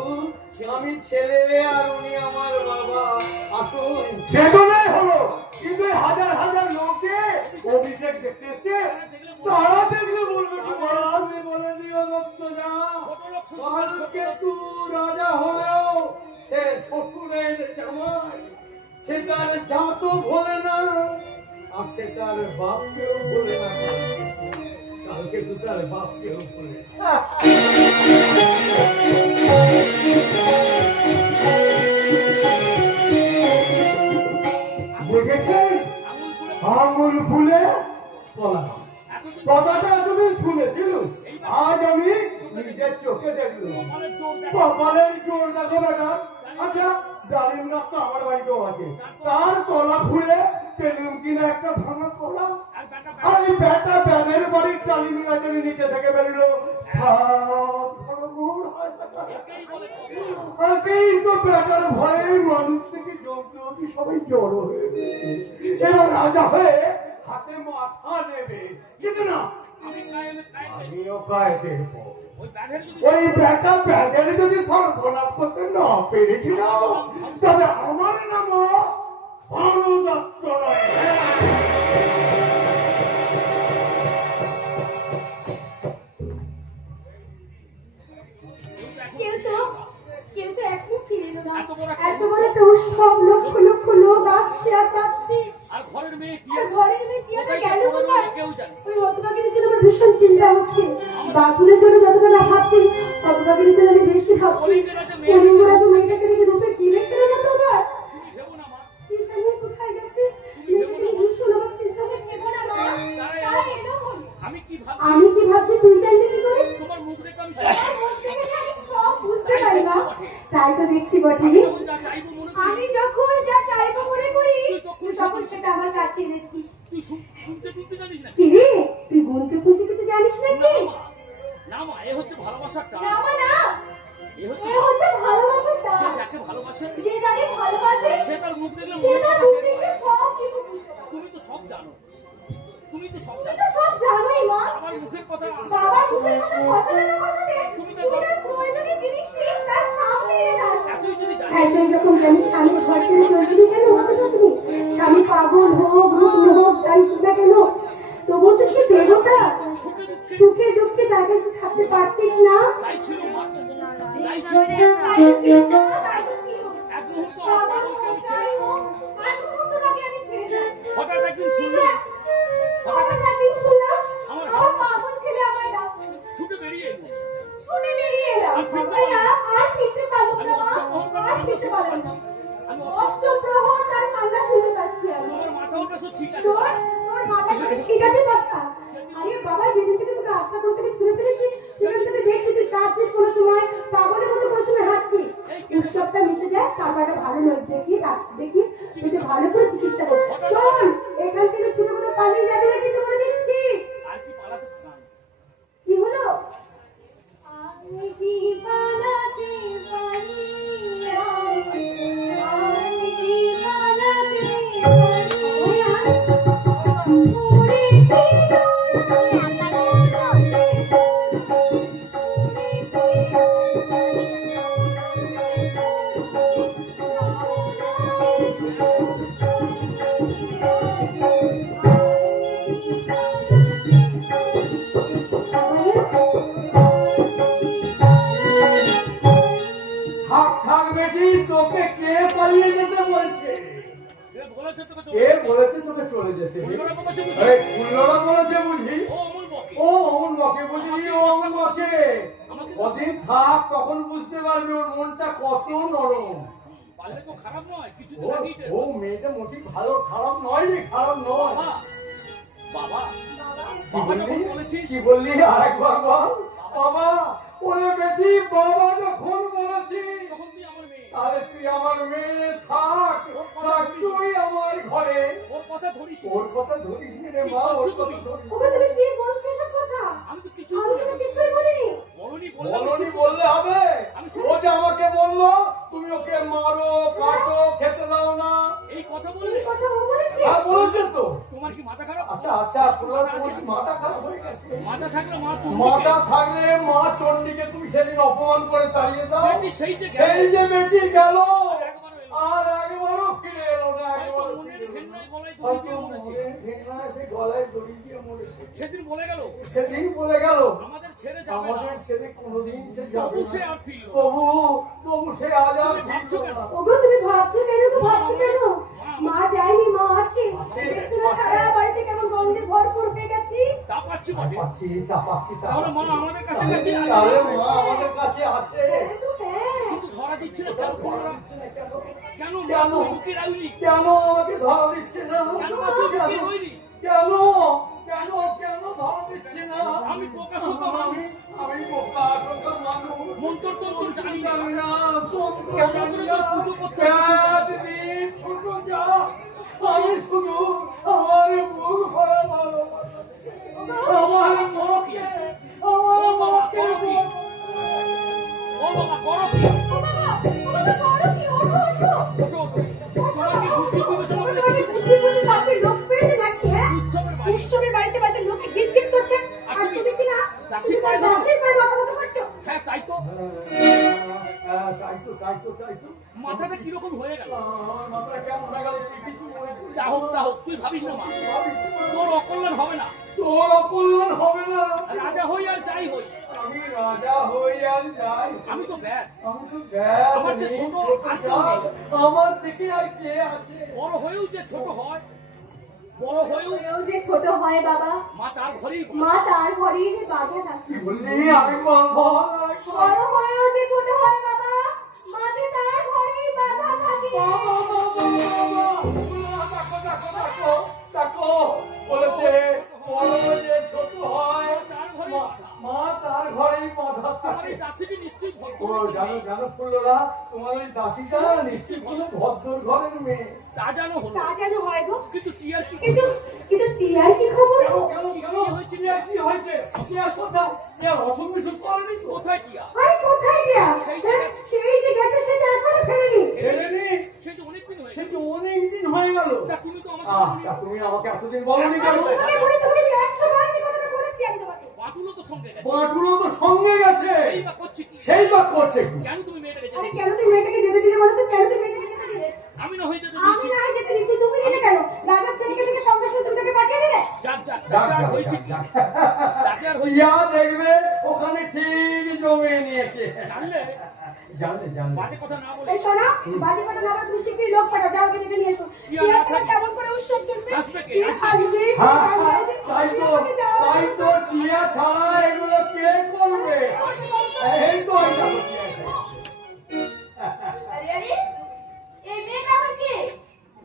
আমি ছেলে আর উনি আমার বাবা। আসুন। সেগুলোই হলো, কিন্তু এই হাজার হাজার লোককে অভিষেক দেখতে এসছে, তারা দেখলে বলবে কি মহারাজ? তুমি বলে দিও দত্ত যা, ছোট লোক শ্বশুর, ধর্মকেতু রাজা হলেও সে শ্বশুরের জামাই, সে তার জাতও ভোলে না, আর সে তার বাপকেও ভোলে না। কালকে তো তার বাপকেও ভোলে না। দেখেছেন? আঙুল ফুলে কলা। কথাটা তুমি শুনেছিল, আজ আমি নিজের চোখে দেখলাম। কপালের জোর দেখো। কপালের জোর দেখো বেটা। আচ্ছা, ডালিম গাছ তো আমার বাড়িতেও আছে, তার কলা ফুলে পেলুম কিনা একটা ভাঙা কলা। আর বেটা আর এই বেটা ব্যানের বাড়ির ডালিম গাছের নিচে থেকে বেরোলো একেই বলে আগেই তো বেটার ভয়ে মানুষ থেকে জমতে হতে সবাই জড়ো হয়ে গেছে। এবার রাজা হয়ে হাতে মাথা নেবে, কিন্তু না, আমি কায়েমে কায়েমে। আমিও গায়ে দেখবো। ওই ব্যাধের যদি ওই বেটা ব্যাগের যদি সর্বনাশ করতে না পেরেছিলাম, তবে আমার নামও ভানুদত্ত নয়। কেউ তো এখনো ফিরে এলো না। এত বড় এত বড় একটা উৎসব, লক্ষ লক্ষ লোক আসছে আর যাচ্ছে। আর ঘরের মেয়ে আর ঘরের মেয়ে টিয়াটা গেল কোথায়? কেউ জানে। ওই হতভাগিনীর জন্য আমার ভীষণ চিন্তা হচ্ছে। বাথরুমের জন্য যতটা না ভাবছি, হতভাগিনীর জন্য আমি বেশি ভাবছি। কলিঙ্গরাজ মেয়েটাকে দেখে রূপে কি লেখতে না তো আবার? তুমি ভেবো না মা, কি জানি কোথায় গেছে? মেয়েটাকে ভীষণ আমার চিন্তা হচ্ছে। না মা, তারা এলো বলে। আমি কি ভাবছি আমি কি ভাবছি তুই জানলি কি করে? তোমার মুখ দেখে আমি আমার মন থেকে যে আমি সব বুঝতে পারি না। তাই তো দেখছি বটে। যখন যা চাইবো মনে করি আমি যখন যা চাইবো মনে করি, তুই তখন সেটা আমার কাছে এনে দিস। তুই শুনতে শুনতে জানিস না। কি রে, তুই গুনতে গুনতে কিছু জানিস নাকি? না মা, না মা, এ হচ্ছে ভালোবাসার টান। না মা না, এ হচ্ছে এ হচ্ছে ভালোবাসার যে টান। যাকে ভালোবাসে যে যাকে ভালোবাসে, সে তার মুখ দেখলে সে মনে তার থাকে। মুখ দেখে সব কিছু বুঝতে পারে। তুমি তো সব জানো, তুমি তো সব তুই জানো। তো সব জানোই মা। আমার মুখের কথা বাবার মুখের কথা বসাতে না বসাতে, তুমি তুই তো তার প্রয়োজনীয় জিনিসটি তার সামনে এনে দাঁড়। এতই যদি জানিস, হ্যাঁ, তুই যখন জানিস স্বামী ঘর ছেড়ে চলে গেলি কেন, বলো তো তুমি? স্বামী পাগল হোক, রুগ্ন হোক, যাই হোক না কেন, তবু তো সে দেবতা। সুখে দুঃখে সুখে দুঃখে তাকে থাকতে পারতিস না? তাই ছিল মা, তাই ছিল। তাই তো ছিল, তাই তো ছিল। এক মুহূর্ত বাবা অন্তর হোক, কেউ যাই হোক, আর মুহূর্ত তাকে আমি ছেড়ে যাই। হঠাৎ একদিন কিন্তু শুনলাম, হঠাৎ একদিন শুনলাম, আমার আমার পাগল ছেলে আমার ডাকছে। ছুটে বেরিয়ে এলো। শুনে বেরিয়ে এলাম। আর ফিরতে ভাইয়া, আর ফিরতে পারলাম আমি না, অষ্টপ্রহর তার আর কান্না ফিরতে শুনতে পারলাম না। পাচ্ছি। আমি অষ্টপ্রহর তার কান্না শুনতে পাচ্ছি আমি। তোমার মাথা ওটা সব ঠিক আছে। শোন, তোর মাথা সব ঠিক আছে বাছা? আরে বাবা, যেদিন থেকে তোকে আস্থা করতে গিয়ে ছুঁড়ে ফেলেছি, সেদিন থেকে দেখছি তুই কাঁদছিস কোনো সময়, পাগলের মতো কোনো সময় হাসছিস। উৎসবটা মিশে যায়, তারপর একটা ভালো লোক দেখি, ডাক্তার দেখি, তুই ভালো করে চিকিৎসা কর। শোন, এখান থেকে ছোট মতো পালিয়ে যাবি না কিন্তু বলে দিচ্ছি। আর কি পালাতে পারি? কি হলো? আমি কি পালাতে পারি? আমি কি পালাতে থাক থাক বেটি, তোকে কে পালিয়ে যেতে বলছে? এ বলেছে তোকে তো- কে বলেছে তোকে চলে যেতে? কুল্লোরা বলেছে বুঝি? এই কুল্লোরা বলেছে বুঝি? ও অমূল বকে। ও অমন বকে বুঝি, ও অমন বকে। কদিন থাক, তখন বুঝতে পারবি ওর মনটা কত নরম। পারলে তো খারাপ নয়, কিছু তো ও লাগিয়ে দে। ও মেয়েটা মোটি ভালো, খারাপ নয় রে, খারাপ নয়। বাবা, বাবা, কি বাবা বললি? যখন বলেছিস, কি বললি আরেকবার বল। বাবা, ওরে বেটি, বাবা যখন বলেছি, তখন তুই আমার মেয়ে। আরে তুই আমার মেয়ে, থাক থাক তুই আমার ঘরে। ওর কথা ধরিস না। ওর কথা ধরিস নি রে মা, ওর কথা ধরিস নি। ওকে তুমি কি বলছো সব কথা? আমি তো কিছু আমি তো কিছুই বলিনি। বলনি, বললাম বলনি বললে হবে? ও যে আমাকে বললো তুমি ওকে মারো, কাটো, খেতে দাও না। এই কথা এই বললে কথা ও বলেছে? হ্যাঁ বলেছে তো। তোমার কি মাথা খারাপ? আচ্ছা আচ্ছা, তোমার তোমার কি মাথা খারাপ হয়ে গেছে? মাথা থাকলে মা চুপ মাথা থাকলে মা চণ্ডীকে তুমি সেদিন অপমান করে তাড়িয়ে দাও। বেটি সেই যে গেল, সেই যে বেটি গেল, একবারও এলো না। আর একবারও ফিরে এলো না। হয়তো একবারও মনের ফিরে এলো না। ঘেন্নায় গলায় দড়ি হয়তো দিয়ে মরেছে। মনের ঘেন্নায় সে গলায় দড়ি দিয়ে মরেছে। সেদিন বলে গেল সেদিন বলে গেল আমাদের ছেড়ে যাবে না। আমাদের ছেলে কোনোদিন সে যাবে তবু সে না। আর ফিরল না। তবু সে আজ আর তুমি ভাবছো ফিরল কেন? না। ওগো তুমি ভাবছো কেন গো, ভাবছো কেন? মা যায়নি, মা আছে। আছে, দেখছো না আছে। সারা বাড়িতে কেমন গন্ধে ভরপুর হয়ে গেছি। তা পাচ্ছি বটে। পাচ্ছি, তা পাচ্ছি, তা তাহলে মা পাচ্ছি। আমাদের কাছাকাছি আছে। তাহলে মা আমাদের কাছে আছে। হ্যাঁ তো হ্যাঁ। কিন্তু ধরা দিচ্ছে না কেন? তোমরা? কেন মা কেন? তুই লুকিয়ে রাখলি? কেন আমাকে ধরা দিচ্ছে না? কেন মা তুই লুকিয়ে রইলি? কেন কেন কেন ধরা দিচ্ছে না? আমি প্রকাশক মানুষ, আমি বোকা টোকা মানুষ। মন্তর তন্তর জানি না। জানি না, তন্ত্র কেমন জানি করে না। তোর পুজো করতে ক্যাট বিট, ছোট যা, আমি শুধু আমার মুখ ভরা ভালোবাসি। আমার মুখে, আমার ও বাবা, মুখে করো কি? ও বাবা, করো কি? ও বাবা, ও বাবা করো কি? ওঠো, ওঠো। ওঠো, ওঠো। তোমার কি বুদ্ধি বিবেচনা ওকে বলে তোমাকে কিছু নেই? বুদ্ধি বুদ্ধি সবকে লোক পেয়েছে নাকি, হ্যাঁ? উৎসবের বাড়ি। উৎসবের বাড়িতে বাড়িতে লোকে গিজ গিজ করছে, আর তুমি কি না দাসীর পায়ে ধরো। দাসীর পায়ে মাথা মতো করছো? হ্যাঁ তাই তো। তাই তো। মাথাটা কিরকম হয়ে গেল? আমার মাথাটা কেমন হয়ে গেল তুই কিছু হবে না। তোর অকল্যাণ হবে না। রাজা হই আর যাই হই, আমি রাজা হই আর যাই, আমি তো ব্যাস। আমি তো ব্যাস, আমার যে আমি ছোট ছোট আর কেউ জাত। নেই। আমার থেকে আর কে আছে? বড় হয়েও যে ছোট হয়, বড় হয়েও হয়েও যে ছোট হয় বাবা, মা তার ঘরেই বড়। মা তার ঘরেই যে বাধা থাকে। বললি আমি বলবো বড় হয়েও যে ছোট হয় বাবা, মাঝে তার ঘরেই বাধা থাকে। বলেছে বড় যে ছোট হয়, তার ঘরেই মা- মা তার ঘরেই বাধা আমার থাকে। এই দাসীকে নিশ্চয়ই ও ভদ্র জানো জানো ফুল্লরা, তোমার ওই দাসীটা নিশ্চয়ই কোনো ভদ্র ঘরের মেয়ে। তা জানো হলো, তা যেন হয় গো, কিন্তু টিয়ার কি কিন্তু কিন্তু টিয়ার কি খবর গো? কি হয়েছে? টিয়ার কোথায়? টিয়ার অসুখ বিসুখ করেনি তো? কোথায় টিয়া? আরে কোথায় টিয়া? হ্যাঁ, সেই যে গেছে সেটা এখনো ফেরেনি। ফেরেনি? সে তো অনেকদিন হয়ে সে গেল। তো অনেকদিন হয়ে গেল। তা তুমি তো আমাকে আহ, বলোনি। তা তুমি আমাকে এতদিন বলনি কেন? তোমাকে তোমাকে 100 বার যে কথাটা বলেছি আমি তোমাকে। বাটুলও তো সঙ্গে গেছে, পাঁচুলো তো সঙ্গে গেছে, সেই বা করছে কি? সেই বা করছে কি? কেন তুমি মেয়েটাকে আরে যেতে কেন তুমি মেয়েটাকে যেতে দিলে বলো তো? কেন তুমি মেয়েটাকে যেতে দিলে? আমি না হয়ে যেতে আমি দিচ্ছি। না হয় যেতে দিতে তুমি দিলে কেন? রাজার ছেলেকে থেকে সঙ্গে সঙ্গে তুমি তাকে পাঠিয়ে দিলে। যাক যাক, যাক, তাতে আর যাক, হয়েছে কি? যাক, তাতে আর হয়েছে টিয়া দেখবে ওখানে ঠিক জমিয়ে নিয়েছে। জানলে জানে জানে। বাজে কথা না বলে এই শোনো, বাজে কথা না বলে তুমি শিগগিরই লোক পাঠাও, যাও ওকে ডেকে নিয়ে এসো। টিয়া টিয়া না ছাড়া থাকে। কেমন করে উৎসব চলবে? আসবে কে? টিয়া আসবে, সে হ্যাঁ, আসবে, তাই তো, টিয়াকে যাওয়া তাই তো টিয়া ছাড়া এগুলো কে করবে? এই তো এই দেখো টিয়া এসে। আরে আরে, এই মেয়েটা আবার কে?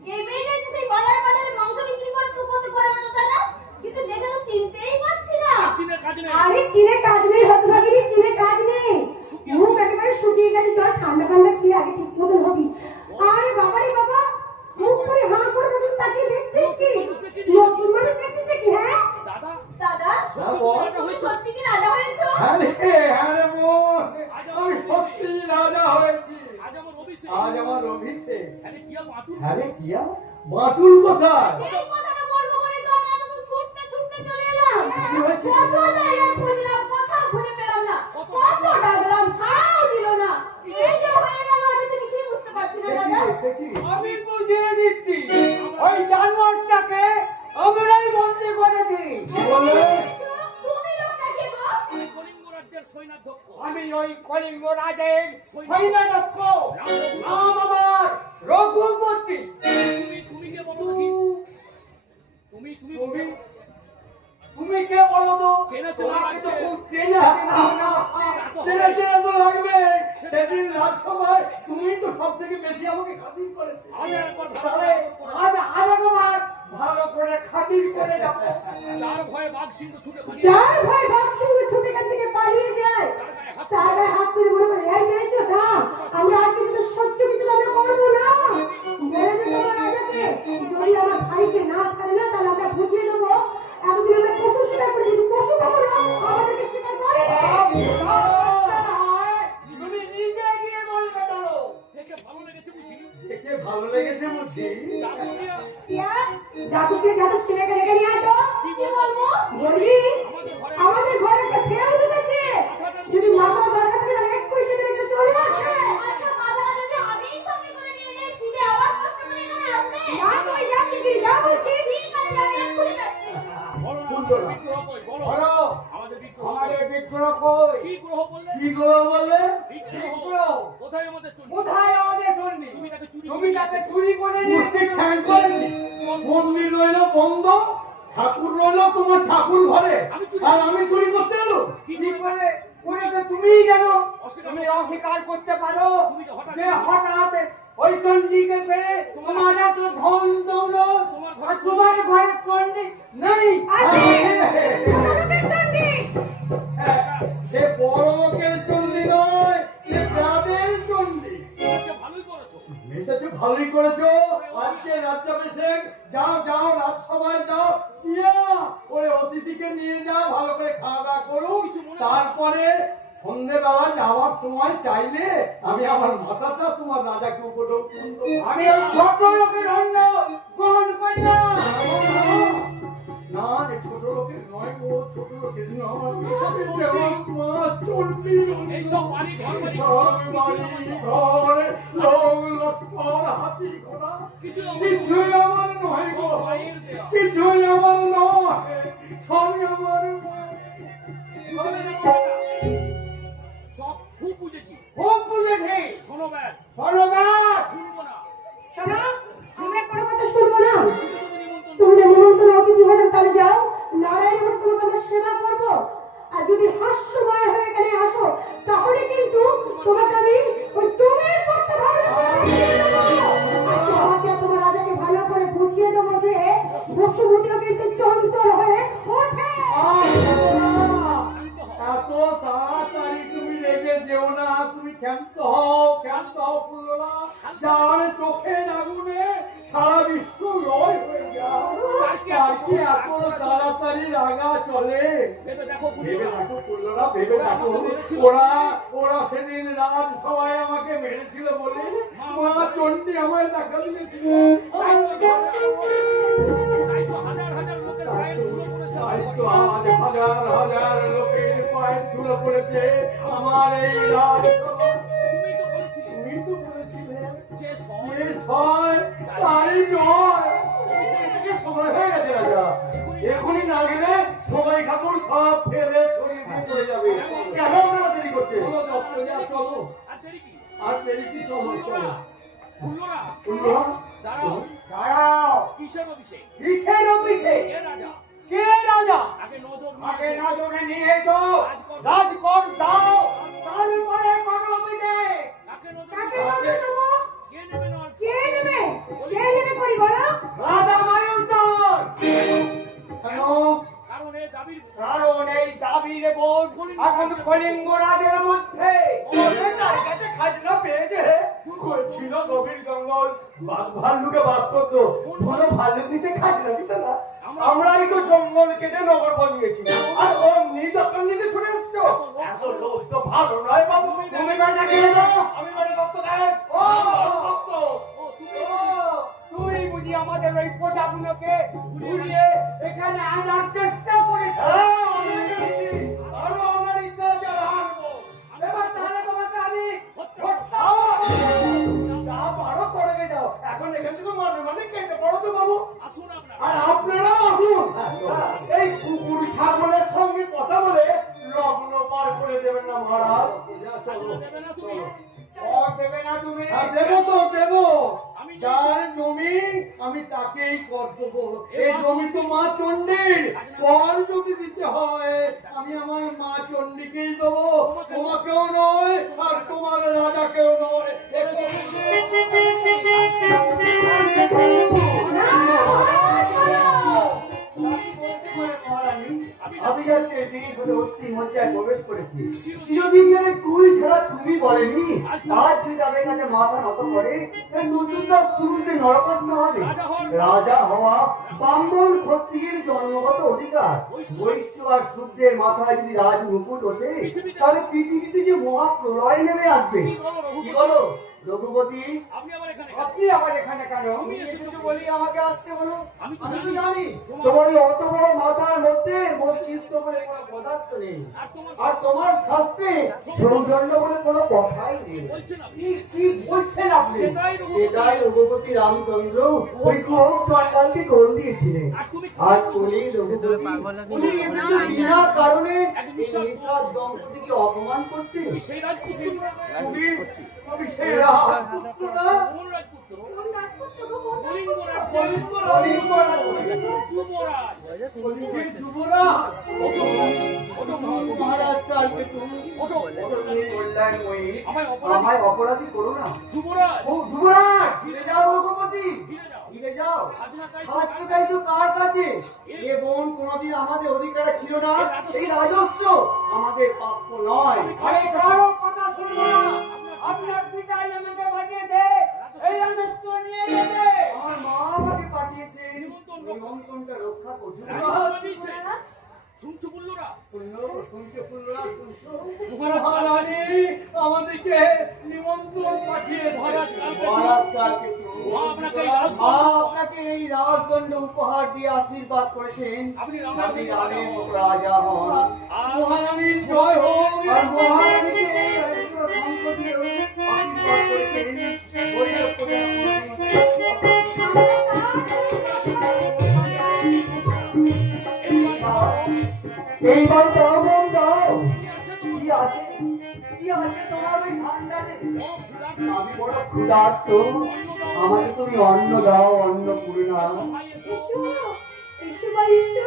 এই মেয়েটা তো সেই বাজারে বাজারে মাংস বিক্রি করে তুই কত করে না তাই না? কিন্তু দেখে তো চিনতেই পারছি না। চিনের কাজ নেই। আরে চিনে কাজ নেই, হতভাগিনী, চিনে কাজ নেই। মুখ একেবারে শুকিয়ে গেছে, জ্বর ঠান্ডা ঠান্ডা খেয়ে আগে ঠিক মতন হবি। আরে বাবা রে বাবা, মুখ করে হাঁ করে তুই তাকিয়ে দেখছিস কি? নতুন মানুষ দেখছিস নাকি? হ্যাঁ দাদা দাদা, হ্যাঁ, বল। তুমি সত্যি কি রাজা হয়েছো? হ্যাঁ রে, হ্যাঁ রে বোন, আমি সত্যি রাজা হয়েছি। আজ আমার অভিষেক। আজ আমার অভিষেক। আরে টিয়া বাটুল। হ্যাঁ রে টিয়া, বাটুল কোথায়? সেই কথাটা বলবো বলে তো আমি এত দূর ছুটতে ছুটতে চলে এলাম। কি হয়েছে? কত জায়গা খুঁজলাম, কোথাও খুঁজে পেলাম না। কত ডাকলাম, সাড়াও দিল না। এই যে হয়ে গেল, আমি তো কিছুই বুঝতে পারছি না দাদা। আমি বুঝিয়ে দিচ্ছি, ওই জানোয়ারটাকে আমরাই বন্দি করেছি। বলে তুমি লোকটা কে গো? আমি কলিঙ্গ রাজ্যের সৈন্যাধ্যক্ষ। আমি ওই কলিঙ্গ রাজের সৈন্যাধ্যক্ষ, নাম আমার রঘুপতি। তুমি কে বলো দেখি? তুমি তুমি তুমি তুমি কে বলো তো? চেনা চেনা তোমাকে তো লাগছে। খুব চেনা চেনা চেনা তো লাগবে। সেদিন রাজসভায় তুমি তো সব থেকে বেশি আমাকে খাতির করেছো। আজ একবার তাহলে আজ আরেকবার ভালো করে খাতির করে যাবো। চার ভয়ে বাঘ সিংহ ছুটে পালিয়ে যার ভয় বাঘ সিংহ ছুটে এখান থেকে পালিয়ে যায়, তার গায়ে হাত তুলে মনে করে এই মেরেছো না, আমরা আর কিছু তো সহ্য কিছু তো আমরা করবো না। মেরে দে তোমার রাজাকে, যদি আমার ভাইকে না ছাড়ে না তাহলে আমরা বুঝিয়ে দেবো এতদিন আমরা পশু শিকার করেছি, কিন্তু পশু কখনো আমাদেরকে শিকার করেনি। তুমি নিজে গিয়ে বলবে চলো। দেখে ভালো লেগেছে বুঝি। দেখে ভালো লেগেছে বুঝি। জাদু দিয়া ইয়া, জাদুকে জাদু সেনাকে ডেকে নিয়ে আয় তো। কি বলবো? বলি আমাদের ঘরে একটা ফেউ ঢুকেছে। যদি মাথার দরকার থাকে তাহলে এক্ষুনি সেটা একটু চলে আসে। আচ্ছা মাথাটা যদি আমিই সঙ্গে করে নিয়ে যাই, সিধে আবার কষ্ট করে এখানে আসবে? না তুমি যা শিগগিরি যা বলছি। ঠিক আছে, আমি এক্ষুনি যাচ্ছি। বলো না, কোন গ্রহ? বিগ্রহ কই বলো। বলো আমাদের বিগ্রহ আমাদের কই? বিগ্রহ কই? কি গ্রহ বললে? কি গ্রহ বললে? বিগ্রহ। বিগ্রহ। কোথায় আমাদের চুরি? কোথায় আমাদের চণ্ডী? তুমি তাকে চুরি তুমি করে তাকে নিয়ে চুরি করে নিয়ে ঠ্যাং করেছি। মন্দির রইল বন্ধ, ঠাকুর রইল তোমার ঠাকুর ঘরে, আর আমি চুরি করতে এলো। কি করে? ওরে তো তুমিই জানো। তুমি অস্বীকার করতে পারো যে হঠাৎ ওই চণ্ডীকে পেয়ে তোমার এত ধন দৌলত, আর তোমার ঘরে চণ্ডী নেই। আছে, ছোট লোকের চণ্ডী। সে বড় লোকের চণ্ডী নয়, সে গ্রামের চণ্ডী। এসেছো, ভালোই করেছো। এসেছো ভালোই করেছো। আজকে রাজ্যাভিষেক, যাও যাও রাজসভায় যাও, ইয়া ওরে অতিথিকে নিয়ে যাও, ভালো করে খাওয়া দাওয়া করো। তারপরে সন্ধ্যেবেলা যাওয়ার সময় চাইলে আমি আমার মাথাটা তোমার রাজাকে উপযোগ করবো। আমি ওই ছোট লোকের অন্ন গ্রহণ করি না। না রে, ছোট লোকের নয় গো, ছোট লোকের নয়। এইসব চণ্ডী। মা চণ্ডী। এইসব বাড়ি ঘর বাড়ি ঘরে লোক লস্কর হাতি ঘোড়া কিছু কিছুই আমার নয় গো, মায়ের দেয়া। কিছুই আমার নয়। সবই আমার হবে না, হবে না। সব খুব বুঝেছি। খুব বুঝেছি। শোনো ব্যাস, শোনো ব্যাস, শুনবো না। শোনো, আমরা কোনো কথা শুনবো না। নিমন্ত্রণ তুমি যে নিমন্ত্রণ অতিথি হলে তাহলে যাও, নারায়ণ আমরা তোমাকে আমরা সেবা করবো। আর যদি হাস্যময় হয়ে এখানে আসো, তাহলে কিন্তু তোমাকে আমি ওই জমির পথে ভালো তোমাকে আর তোমার রাজাকে ভালো করে বুঝিয়ে দেবো যে বসুমতীও কিন্তু চঞ্চল হয়ে ওঠে। এত তাড়াতাড়ি তুমি রেগে যেও না, তুমি ক্ষান্ত হও ফুলরা, যার চোখে আগুনে সারা বিশ্ব লয় হয়ে যায়। তাকে এত তাড়াতাড়ি রাগা চলে? ভেবে দেখো ভেবে ফুলরা। দেখো ফুলরা, ভেবে দেখো। ওরা সেদিন রাত সবাই আমাকে মেরেছিল বলে মা চণ্ডী আমায় দেখা দিয়েছিল। তাই তো হাজার হাজার লোকের পায়ের ধুলো পড়েছে। তাই তো আজ হাজার হাজার লোকের পায়ের ধুলো পড়েছে আমার এই রাজসভা। তুমি তো বলেছিলে তুমি তো বলেছিলে যে এ ছয় তারই নয়। সময় হয়ে গেছে রাজা, এখনই না গেলে সবাই ঠাকুর সব ফেলে ছড়িয়ে দিয়ে চলে যাবে। কেন আপনারা দেরি করছে? চলো দপ্তরে যা, চলো। আর দেরি কি? আর দেরি কি? চলো চলো। ফুলরা, ফুলরা, দাঁড়াও। দাঁড়াও। কিসের অভিষেক? কিসের অভিষেক? কে রাজা? কে রাজা? আগে নজর আগে নিয়ে না জোরে নিয়ে তো রাজকর দাও, তারপরে কোনো অভিষেক। কাকে নজর কাকে দিতে হবে? নজর দেবো? কে নেবে নজর? কে নেবে? কে নেবে করি বলো? রাজা মায়ন্তর। কেন? কারণ এই দাবির কারণ এই দাবির বোধ এখন কলিঙ্গ রাজের মধ্যে তার কাছে খাজনা পেয়েছে। ছিল গভীর জঙ্গল, বাঘ ভাল্লুকে বাস করতো, কোনো ভাল্লুক নিচে খাজনা দিত না। আমরাই তো জঙ্গল কেটে নগর বানিয়েছি, আর ও দখল নিতে ছুটে এসছো। এত লোক তো ভালো নয় বাবু। তুমি বাড়িটা কে দাও? আমি বাড়ি দত্ত দেয়। ও দত্ত, তুই বুঝি আমাদের ওই প্রজাগুলোকে ঘুরিয়ে এখানে আনার চেষ্টা করেছ? আরো আমার ইচ্ছা আছে আনবো। এবার তাহলে তোমাকে আমি যা পারো করে যাও। এখন এখান থেকে মানে কেটে পড়ো তো বাবু। আসুন আপনারা। আর আপনারাও আসুন। এই কুকুর ছাগলের সঙ্গে কথা বলে লগ্ন পার করে দেবেন না মহারাজ। দেবে না তুমি? দেবে না তুমি? দেবো তো দেবো। যার জমি আমি তাকেই কর দেবো। এই জমি তো মা চণ্ডীর, কর যদি দিতে হয় আমি আমার মা চণ্ডীকেই দেবো, তোমাকেও নয় আর তোমার রাজাকেও নয়। আমি আজকে দিন ধরে অস্থি মজ্জায় প্রবেশ করেছি। চিরদিন ধরে তুই ছাড়া তুমি বলেনি, আজ যদি তাদের কাছে মাথা নত করে নতুন তার শুরুতে নরকস্ত হবে। রাজা হওয়া ব্রাহ্মণ ক্ষত্রিয়ের জন্মগত অধিকার। বৈশ্য আর শূদ্রের মাথায় যদি রাজ মুকুট ওঠে, তাহলে পৃথিবীতে যে মহা প্রলয় নেমে আসবে। কি বলো রঘুপতি? আপনি আবার এখানে কেন? আপনি আবার এখানে কেন? তুমি এসেছো বলি আমাকে আসতে বলো। আমি তো আমি তো জানি। জানি তোমার এই অত বড় মাথার মধ্যে মস্তিষ্ক বলে কোনো পদার্থ নেই, আর তোমার শাস্ত্রে সৌজন্য বলে কোনো কথাই নেই। বলছেন আপনি? কি বলছেন আপনি? এটাই রঘুপতি। এটাই রঘুপতি রামচন্দ্র ওই কুহক চণ্ডালকে করণ দিয়েছিলেন। আর তুমি আর তুমি রঘুপতি তুমি এসেছো বিনা কারণে এই নিঃশ্বাস দম্পতিকে অপমান করতে। সেই রাজপুত্র? তুমি সেই রাজপুত্র না? কোন রাজপুত্র? কোন রাজপুত্র গো, কোন কলিঙ্গ রাজপুত্র? রাজপুত্র। যুবরাজ। কলিযুগের যুবরাজ। মহারাজ কালকে তুমি ওঠো। তুমি কল্যাণময়ী আমায় আমায় অপরাধী করো না। যুবরাজ। ও যুবরাজ, ফিরে যাও রঘুপতি, ফিরে যাও। ফিরে যাও। খাজনা কাজ চাইছো? চাইছো কার কাছে? এ বোন কোনদিন আমাদের অধিকারে ছিল না। এই রাজস্ব আমাদের প্রাপ্য নয়। আরে কারো কথা শুনবো না। আপনার পিতাই আমাকে পাঠিয়েছে এই রাজত্ব নিয়ে যেতে। আমার মা আমাকে পাঠিয়েছে নিমন্ত্রণটা রক্ষা করতে। রাজপুত্র দিয়েছে। শুনছো বললোরা? মহারানী আমাদেরকে নিমন্ত্রণ পাঠিয়ে মহারাজ কালকে মা আপনাকে এই মা রাজপুত্র- আপনাকে এই রাজদণ্ড উপহার দিয়ে আশীর্বাদ করেছেন। আপনি আপনি রামের মতো রাজা হন। মহারানীর জয় হোক। আর মহারানীকে এই রাজপুত্র শঙ্খ দিয়ে আশীর্বাদ করেছেন। ওই রকমে আপনি- এইবার দাও মন দাও। কি আছে তোমার? কি আছে? কি আছে তোমার ওই ভান্ডারে? বড় ক্ষুধার্ত। আমি বড় ক্ষুধার্ত, আমাকে তুমি অন্ন দাও, অন্নপূর্ণা। এসো ভাই, এসো। এসো এসো ভাই এসো,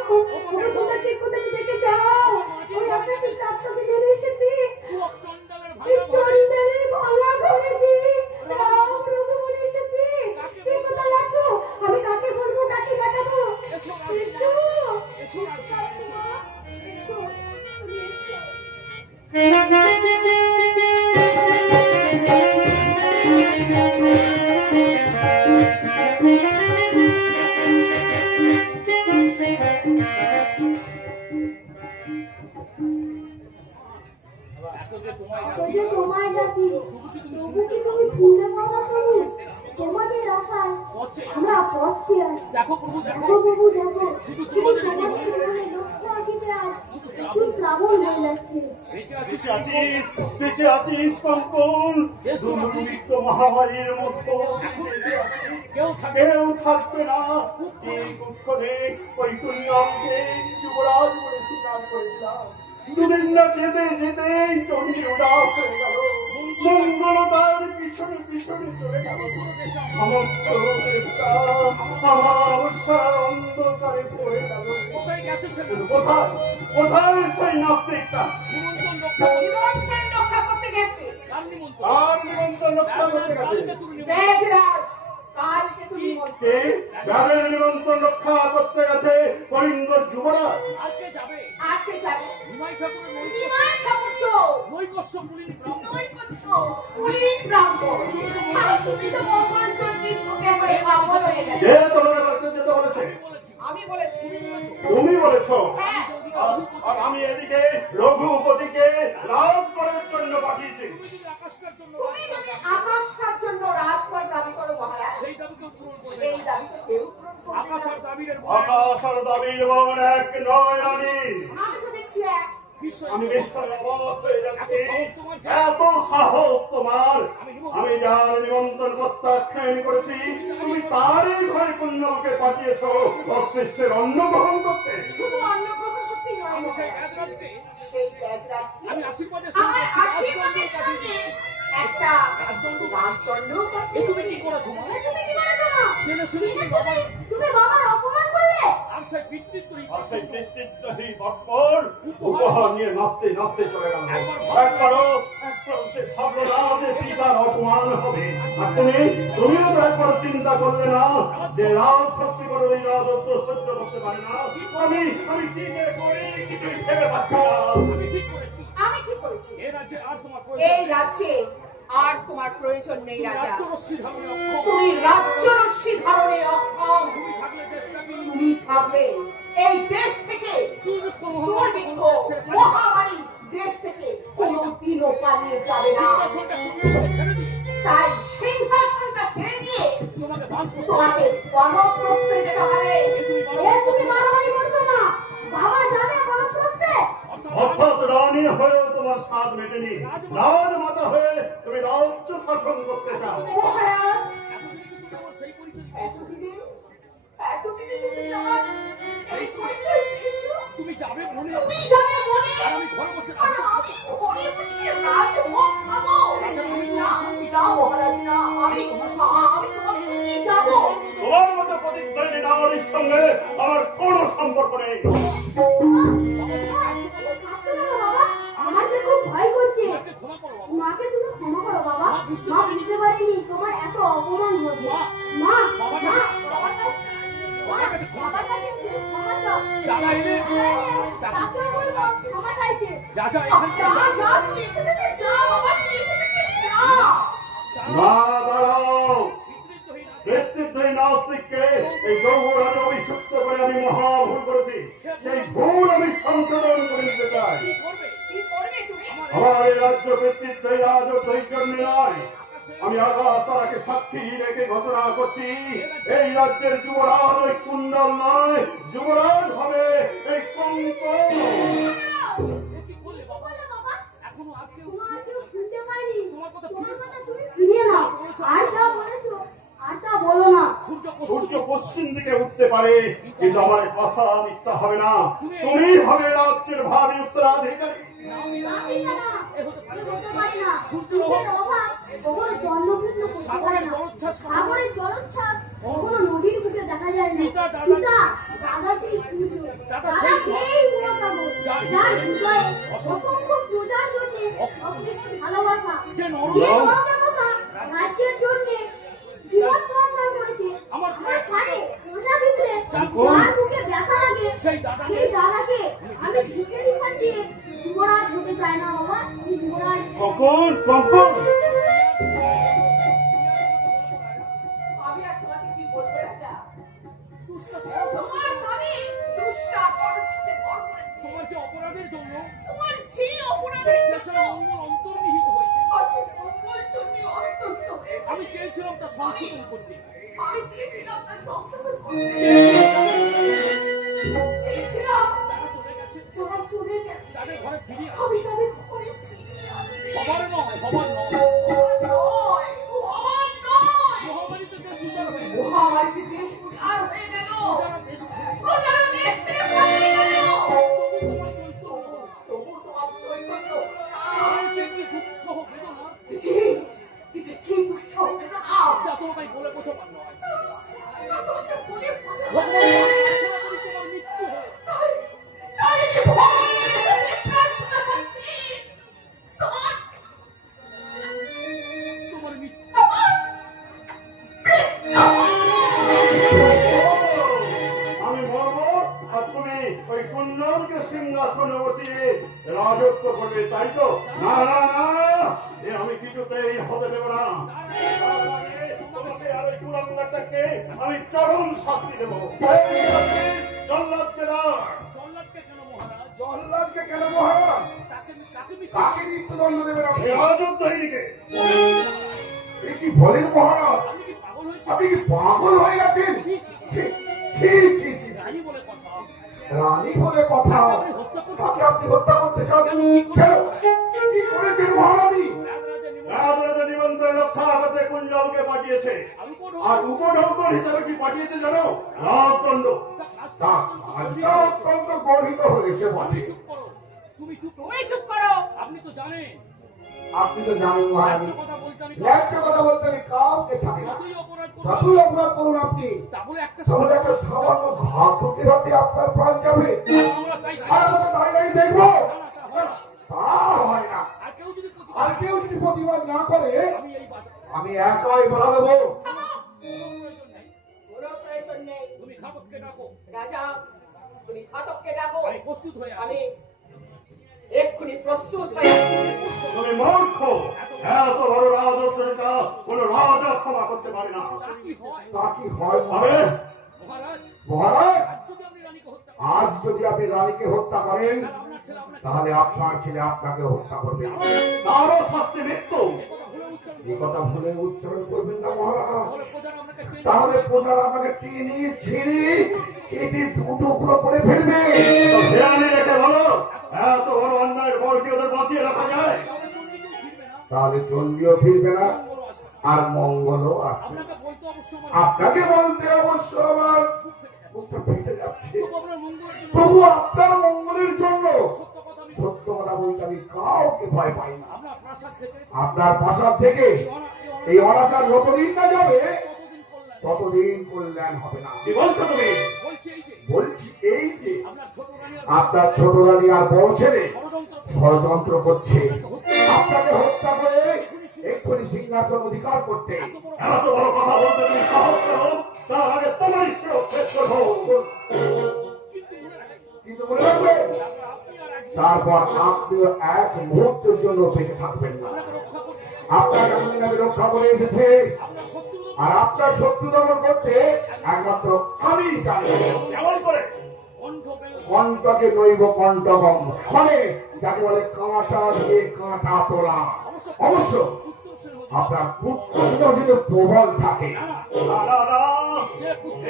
ওকে তোমাকে কোথায় দেখে যাও, ওই আকাশের চাঁদ সাথে নেমে এসেছি। পুরো চন্ডালের এই ভাঙা ঘরে। চন্ডালের ভাঙা ঘরে যে রাম রঘুবর এসেছে। কে কোথায় আছো? আমি কাকে বলবো, কাকে দেখাবো? এসো, এসো এসো, রাজকুমার, এসো তুমি এসো। এত যে তোমায় তো যে তোমায় ডাকি, তবু কি তুমি শুনতে পাও না প্রভু? তোমাদের আশায় পথে আমরা পথে আছি। দেখো প্রভু, দেখো। দেখো প্রভু দেখো, শুধু শুধু তোমাদের তোমাদের জীবনে লক্ষ্য আঁকিতে আজ একটু প্লাবন হয়ে যাচ্ছে। বেঁচে বেঁচে আছি। আছিস, বেঁচে আছিস কঙ্কন। দুর্ভিক্ষ মহামারীর মধ্যে বেঁচে আছিস। কেউ থাকে কেউ থাকবে না। এই কুক্ষণে ওই কুঞ্জকে যুবরাজ বলে স্বীকার করেছিলাম। দুদিন না যেতে যেতেই চণ্ডী উদাস হয়ে গেল। মঙ্গলতার পিছনে পিছনে চলে গেল। সমস্ত দেশটা অমাবস্যার অন্ধকারে পড়ে গেল। কোথায় গেছে সে না? কোথায় কোথায় সেই নাস্তিকটা? নিমন্ত্রণ রক্ষা করতে। নিমন্ত্রণ রক্ষা করতে গেছে। কার নিমন্ত্রণ? আর নিমন্ত্রণ রক্ষা করতে গেছে? কালকে তুমি নিমন্ত্রণ। বেদরাজ, কালকে তুমি নিমন্ত্রণ। কে যাদের নিমন্ত্রণ রক্ষা করতে গেছে কলিঙ্গর যুবরাজ? কালকে যাবে। আর কে যাবে? নিমাই ঠাকুরের নিমাই ঠাকুর তো নৈকস্য মুনির ব্রাহ্মণ। নই করছো, কুলীন ব্রাহ্মণ। আর তুমি তো মঙ্গল চণ্ডীর সঙ্গে আমার ব্রাহ্মণ হয়ে গেলে। কে তোমাকে করতে যেতে বলেছে? আমি বলেছি। তুমি বলেছ। হ্যাঁ, আর আমি এদিকে রঘুপতিকে রাজকরের জন্য পাঠিয়েছি। তুমি আকাশটার জন্য তুমি যদি আকাশটার জন্য রাজকর দাবি করো মহারাজ, সেই দাবিকে পূরণ করবে। সেই দাবিটা কেউ পূরণ করবে আকাশ না। আর দাবির আকাশ আর দাবির মন এক নয় রানী। আমি তো দেখছি এক। বিশ্ব আমি বিস্ময়ে অবাক হয়ে যাচ্ছি। এত সাহস তোমার? এত সাহস তোমার! আমি যার নিমন্ত্রণ প্রত্যাখ্যান করেছি, তুমি তারই ঘরে কুণ্ডলকে পাঠিয়েছ অস্পৃশ্যের অন্ন গ্রহণ করতে। শুধু অন্ন গ্রহণ করতেই নয় আমি সেই মহারাজ, রাজরাজকে সেই বেদরাজকে আমি আশীর্বাদের আমার সঙ্গে আশীর্বাদের সঙ্গে একটা রাজদণ্ড রাজদণ্ড এ তুমি পাঠিয়েছি। কি করেছো মা? এ তুমি কি করেছো না? জেনে শুনে জেনে তুমি বাবা- শুনে তুমি বাবার অপমান করলে। আর সেই পিতৃত্বই আর সেই পিতৃত্বহী বৎপর উপহার নিয়ে নাচতে নাচতে চলে গেল। একবারও সে ভাবলো না যে পিতার অপমান হবে। আর তুমিও তো একবার চিন্তা করলে না যে রাজ শক্তি করে এই রাজত্ব সহ্য করতে পারে না। আমি কি যে করি কিছুই ভেবে পাচ্ছি না। আমি ঠিক করেছি। আমি ঠিক করেছি। এ রাজ্যে আর তোমার এই প্রয়োজন নেই। রাজ্যে আর তোমার প্রয়োজন নেই রাজা। রাজ্যরশ্মি ধারণে অক্ষম। তুমি রাজ্য রশ্মি ধারণে অক্ষম। তুমি থাকলে দেশব্যাপী তুমি থাকলে এই দেশ থেকে দুর্ভিক্ষ দুর্ভিক্ষ মহামারী মহামারী দেশ থেকে কোনোদিনও পালিয়ে যাবে না। সিংহাসনটা কুণ্ডলকে ছেড়ে দিয়ে তাই সিংহাসনটা ছেড়ে দিয়ে তোমাকে বানপ্রস্থ তোমাকে বনপ্রস্থে যেতে হবে। এ তুমি বাড়াবাড়ি করছো না? বাবা যাবে বনপ্রস্থে। অর্থাৎ রানী হয়েও তোমার স্বাদ মেটেনি। রাজমাতা হয়ে তুমি রাজ্য শাসন করতে চাও। মহারাজ, এতদিন কি তুমি আমার সেই পরিচয় পেয়েছো? এতদিনে তুমি আমার এই পরিচয় পেয়েছো? তুমি যাবে মনে তুমি যাবে বনে, আর আমি ঘরে বসে আর রাজভোগ আমি খাবো। ঘরে বসে রাজভোগ খাবো। না, না মহারাজ না, আমি তোমার সঙ্গে যাবো। তোমার মতো প্রতিদ্বন্দ্বী নারীর সঙ্গে আমার কোনো সম্পর্ক নেই। আমার যে খুব ভয় করছে। মাকে ক্ষমা করো বাবা। মাকে তুমি ক্ষমা করো বাবা। মা বুঝতে মা বুঝতে পারিনি তোমার এত অপমান হবে। মা, বাবার মা, কাছে- বাবার কাছে বাবার কাছে তুমি ক্ষমা চাও। দাদা এনে তাকে বলবো ক্ষমা চাইতে। রাজা এখান যা, থেকে যা, তুই এখান থেকে যা বাবা, তুই এখান থেকে যা। না, দাঁড়াও। পিতৃত্বহীন আছে। নেতৃত্বহীন নাস্তিককে এই যৌবরাজে অভিষিক্ত করে আমি মহা ভুল করেছি। সেই ভুল আমি সংশোধন করে নিতে চাই। কি করবে? কি করবে তুমি? আমার এই রাজ্য নেতৃত্বহীন রাজত্ব এই জন্য নয়। আমি আকাশ তারাকে সাক্ষী রেখে ঘোষণা করছি, এই রাজ্যের যুবরাজ ওই কুণ্ডল নয়, যুবরাজ হবে এই কঙ্কন। এ কি করলে কি বাবা? বললে বাবা? এখনো আর কেউ তোমার কেউ শুনতে পায়নি। তোমার কথা তোমার কথা তুমি ফিরিয়ে নাও। আর যা বলেছো আর তা বলো না। সূর্য পশ্চিম দিকে উঠতে পারে, কিন্তু আমার এ কথা মিথ্যা হবে না। তুমি হবে রাজ্যের ভাবি উত্তরাধিকারী। আপনি না, এ হতে পারে না। সূর্যের অভাব কখনো জন্মপূর্ণ করতে পারে না। সাগরের জলোচ্ছ্বাস কখনো নদীর বুকে দেখা যায় না। পিতা, দাদা সেই সূর্য, দাদা সেই মহাসাগর, যার হৃদয়ে অসংখ্য প্রজার জন্য অপরিণ ভালোবাসা, যে নরদেবতা রাজ্যের জন্য জীবন প্রদান করেছে। আমার ঘাড়ে প্রজা বিদলে যার মুখে ব্যথা লাগে, সেই দাদাকে আমি ভিখারি সাজিয়ে যুবরাজ হতে চাই না বাবা। আমি যুবরাজ কখন কখন আমি আর তোমাকে কি বলবো রাজা? তোমার দাবি দুষ্ট আচরণ সাথে ভর করেছে। তোমার যে অপরাধের জন্য তোমার যে অপরাধের দেশের জন্য মঙ্গল অন্তর্নিহিত হয়েছে, আজ মঙ্গল জন্য অত্যন্ত হয়েছে। আমি চেয়েছিলাম তা সংশোধন করতে। আমি চেয়েছিলাম তার সংশোধন করতে। চেয়েছিলাম যারা চলে গেছে যারা চলে গেছে তাদের ঘরে ফিরিয়ে আমি তাদের ঘরে ফিরিয়ে আনতে। হবার নয়। আমার নয়, আমার নয়। মহামারীতে দেশ উজাড় হয়ে গেল। মহামারীতে দেশ উজাড় হয়ে গেল। যারা দেশ ছেড়ে প্রজারা দেশ ছেড়ে পালিয়ে গেল। তোমার চৈতন্য তবু তোমার চৈতন্য আর যে কি দুঃখ সহ বেদনা কি দুঃসহ বেদনা। তা তোমায় বলে বোঝাবার নয়। তোমাকে বলে বোঝাবো। ভগবান প্রার্থনা করি তোমার মৃত্যু হোক। তাই আমি ভগবানের কাছে প্রার্থনা করছি। তোমার মৃত্যু আমি মরবো আর তুমি ওই কুঞ্জনকে সিংহাসনে বসিয়ে রাজত্ব করবে, তাই তো? না না না, এ আমি কিছুতেই হতে দেব না। তার আগে তোমাকে আর ওই কুলাঙ্গারটাকে আমি চরম শাস্তি দেবো। জল্লাদকে ডাক। জল্লাদকে কেন মহারাজ? জল্লাদকে কেন মহারাজ? কাকে মৃত্যুদণ্ড দেবেন আপনি? এই অযোধ্য এদিকে এ কি বলেন মহারাজ? আপনি কি পাগল হয়েছে? আপনি কি পাগল হয়ে গেছেন? ছি, ছি, ছি। ছি ছি ছি ছি। রানী বলে কথা। রানী বলে কথা। তাকে আপনি হত্যা করতে চান? কেন? কি করেছেন মহারানী? রাজরাজা নিমন্ত্রণ রাজরাজা নিমন্ত্রণ রক্ষা করতে কুঞ্জলকে পাঠিয়েছে, আর আর উপঢৌকন হিসাবে কি পাঠিয়েছে জানো? রাজদণ্ড। তা আজটা অত্যন্ত গর্হিত হয়েছে বটে। চুপ করো। তুমি চুপ করো। তুমি চুপ করো। আপনি তো জানেন আপনি তো জানেন মহারানী, ন্যায্য কথা বলতে আমি ন্যায্য কথা বলতে আমি কাউকে ছাড়ি না। যতই অপরাধ করুন যতই অপরাধ করুন আপনি, তা বলে একটা তাহলে একটা সামান্য ঘাতকের হাতে আপনার প্রাণ যাবে। আমরা তাই আর আমরা দাঁড়িয়ে দেখবো? তা হয় না। তা হয় না। আর কেউ যদি আর কেউ যদি প্রতিবাদ না করে, আমি এই বাধা আমি একাই বাধা দেবো। প্রয়োজন নেই। কোনো প্রয়োজন নেই। তুমি ঘাতককে ডাকো। রাজা, তুমি ঘাতককে ডাকো। আমি প্রস্তুত হয়ে আছি। আমি এক্ষুনি প্রস্তুত হয়ে আছি। তুমি মূর্খ। এত বড় রাজত্বটা কোন রাজা ক্ষমা করতে পারে না। তা কি হয় তা কি হয় তবে মহারাজ? মহারাজ? আজ যদি আপনি রানীকে হত্যা করেন, আজ যদি আপনি রানীকে হত্যা করেন, আপনার ছেলে আপনাকে তাহলে আপনার ছেলে আপনাকে হত্যা করবে। তারও শাস্তি মৃত্যু। কথা ভুলে উচ্চারণ এই কথা ভুলে উচ্চারণ করবেন না মহারাজ। তাহলে প্রজারা আপনাকে তাহলে টেনে প্রজারা আমাকে টেনে ছিঁড়ে কেটে টুকরো করে ফেলবে। ধ্যানে রেখে বলো, এত বড় অন্যায়ের পর কি ওদের বাঁচিয়ে রাখা যায়? তাহলে চণ্ডীকেও ফিরবে তাহলে চন্ডিও ফিরবে না, না, মঙ্গলও আসবে না। আর মঙ্গলও আসবে। আপনাকে বলতে অবশ্য আমার আপনাকে বলতে অবশ্য আমার বুকটা ফেটে যাচ্ছে। তবু আপনার মঙ্গলের জন্য তবু আপনার মঙ্গলের জন্য সত্য কথা আমি সত্য কথা বলতে আমি কাউকে ভয় পাই না। আপনার প্রাসাদ থেকে আপনার প্রাসাদ থেকে এই অনাচার যতদিন না যাবে কতদিন ততদিন করলেন কল্যাণ হবে না। কি বলছো তুমি? বলছি এই যে বলছি এই যে আপনার ছোট রানী আর আপনার ছোট রানী আর বড় ছেলে ষড়যন্ত্র ষড়যন্ত্র করছে হত্যা আপনাকে হত্যা করে এক্ষুনি সিংহাসন অধিকার করতে। এত বড় কথা বলতে তুমি সাহস করো, তার আগে তোমারই শিরোচ্ছেদ করবো। কিন্তু মনে রাখেন, কিন্তু মনে রাখবেন, আপনি আর একজন তারপর আপনিও এক মুহূর্তের জন্য বেঁচে থাকবেন না। আপনাকে রক্ষা করতে আপনার আমি রক্ষা করে এসেছে, আপনার শত্রু আর আপনার শত্রু দমন করতে একমাত্র আমি জানি। কেমন করে? কণ্ঠ পেল কণ্ঠকে নইব কণ্ঠগম, মানে যাকে বলে কাঁটা দিয়ে কাঁটা তোলা। অবশ্য উত্তরসূরি হতে আপনার পুত্র যদি প্রবল থাকে, না না না,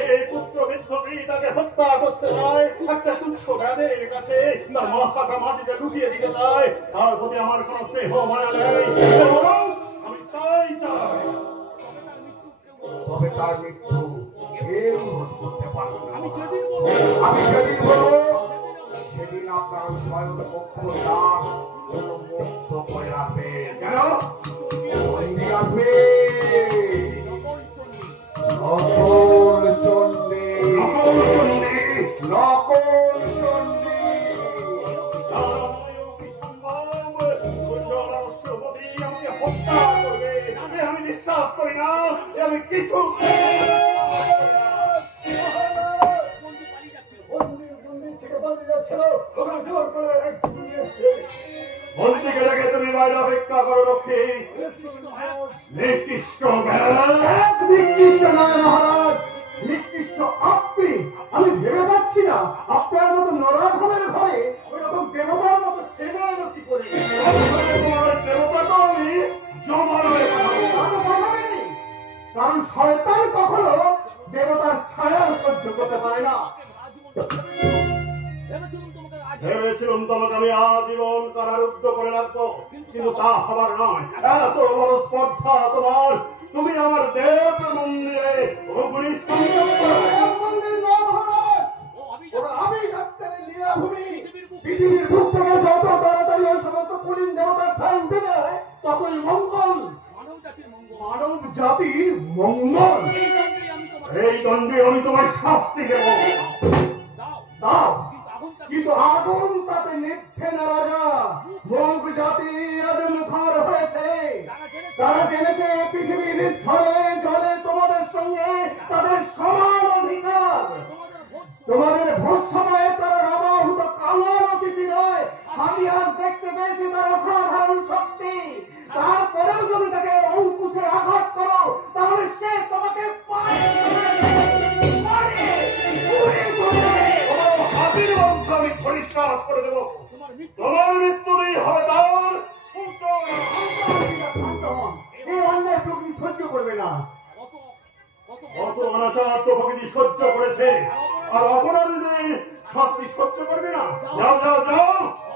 এই পুত্র বিদ্রোহী তাকে হত্যা করতে চায়, একটা তুচ্ছ ব্যাধের কাছে তার মাথাটা মাটিতে লুকিয়ে দিতে চায়, তার প্রতি আমার কোন স্নেহ মায়া নেই। সে বলুক, আমি তাই চাই। তবে তার মৃত্যু কেউ রোধ করতে পারবে না। আমি যেদিন বলবো আমি যেদিন বলবো সেদিন আপনার ওই শয়ন পক্ষ দ্বার মুক্ত করে রাখবে। কেন? চণ্ডী আসবে, নকল চণ্ডী নকল চণ্ডী, নকল চণ্ডী। নকল চণ্ডী। আমাকে হত্যা করবে আমি বিশ্বাস করি না, আমি কিছু চণ্ডী পালিয়ে যাচ্ছিল। মন্ত্রীকে ডেকে তুমি বাইরে অপেক্ষা করো রক্ষী। নিকৃষ্ট এক নিকৃষ্ট নয় মহারাজ, নিকৃষ্ট আপনি। আমি ভেবে পাচ্ছি না আপনার মতো নরাধমের ঘরে ওইরকম দেবতার মতো ছেলে এলো কি করে। দেবতা তো আমি জমালয়ে পাঠাবো। তাকে পাঠাবেনি, কারণ শয়তান কখনো দেবতার ছায়া সহ্য করতে পারে না। ভেবেছিলাম তোমাকে আজ ভেবেছিলাম তোমাকে আমি আজীবন কারারুদ্ধ করে রাখবো, কিন্তু তা হবার নয়। এত বড় স্পর্ধা তোমার, তুমি আমার দেব মন্দিরে অগ্নি সংযোগ করো। দেব মন্দির নয় মহারাজ, ও আমি ওরা আভিজাত্যের লীলাভূমি। পৃথিবীর বুক থেকে যত তাড়াতাড়ি ওই সমস্ত কুলীন দেবতার ঠাই উঠে যায় ততই মঙ্গল, মানব জাতির মঙ্গল। মানব জাতির মঙ্গল। এই দণ্ডে আমি তোমার এই দণ্ডে আমি তোমার শাস্তি দেব। দাও, দাও, কিন্তু আগুনটা কিন্তু আগুন তাতে নিভে না রাজা। মুখ জাতি আজ মুখর হয়েছে। তারা জেনেছে তারা জেনেছে পৃথিবীর স্থলে জলে তোমাদের সঙ্গে তাদের সমান অধিকার। তোমাদের ভোট তোমাদের ভোট সময়ে তারা রামাহুত কামার অতিথি নয়। আমি আজ দেখতে পেয়েছি তার অসাধারণ শক্তি। তারপরেও যদি তাকে অঙ্কুশে আঘাত করো তাহলে সে তোমাকে পায়ে ধরে, পুড়ে ধরে। ও হাতির বংশ আমি পরিষ্কার করে দেব। তোমার মৃত্যু তোমার মৃত্যুই হবে তার সূচনা। শান্ত হন, এই অন্যায় প্রকৃতি সহ্য করবে না। কত কত অত অনাচার তো প্রকৃতি সহ্য করেছে, আর অপরাধীদের শাস্তি সহ্য করবে না। যাও যাও যাও,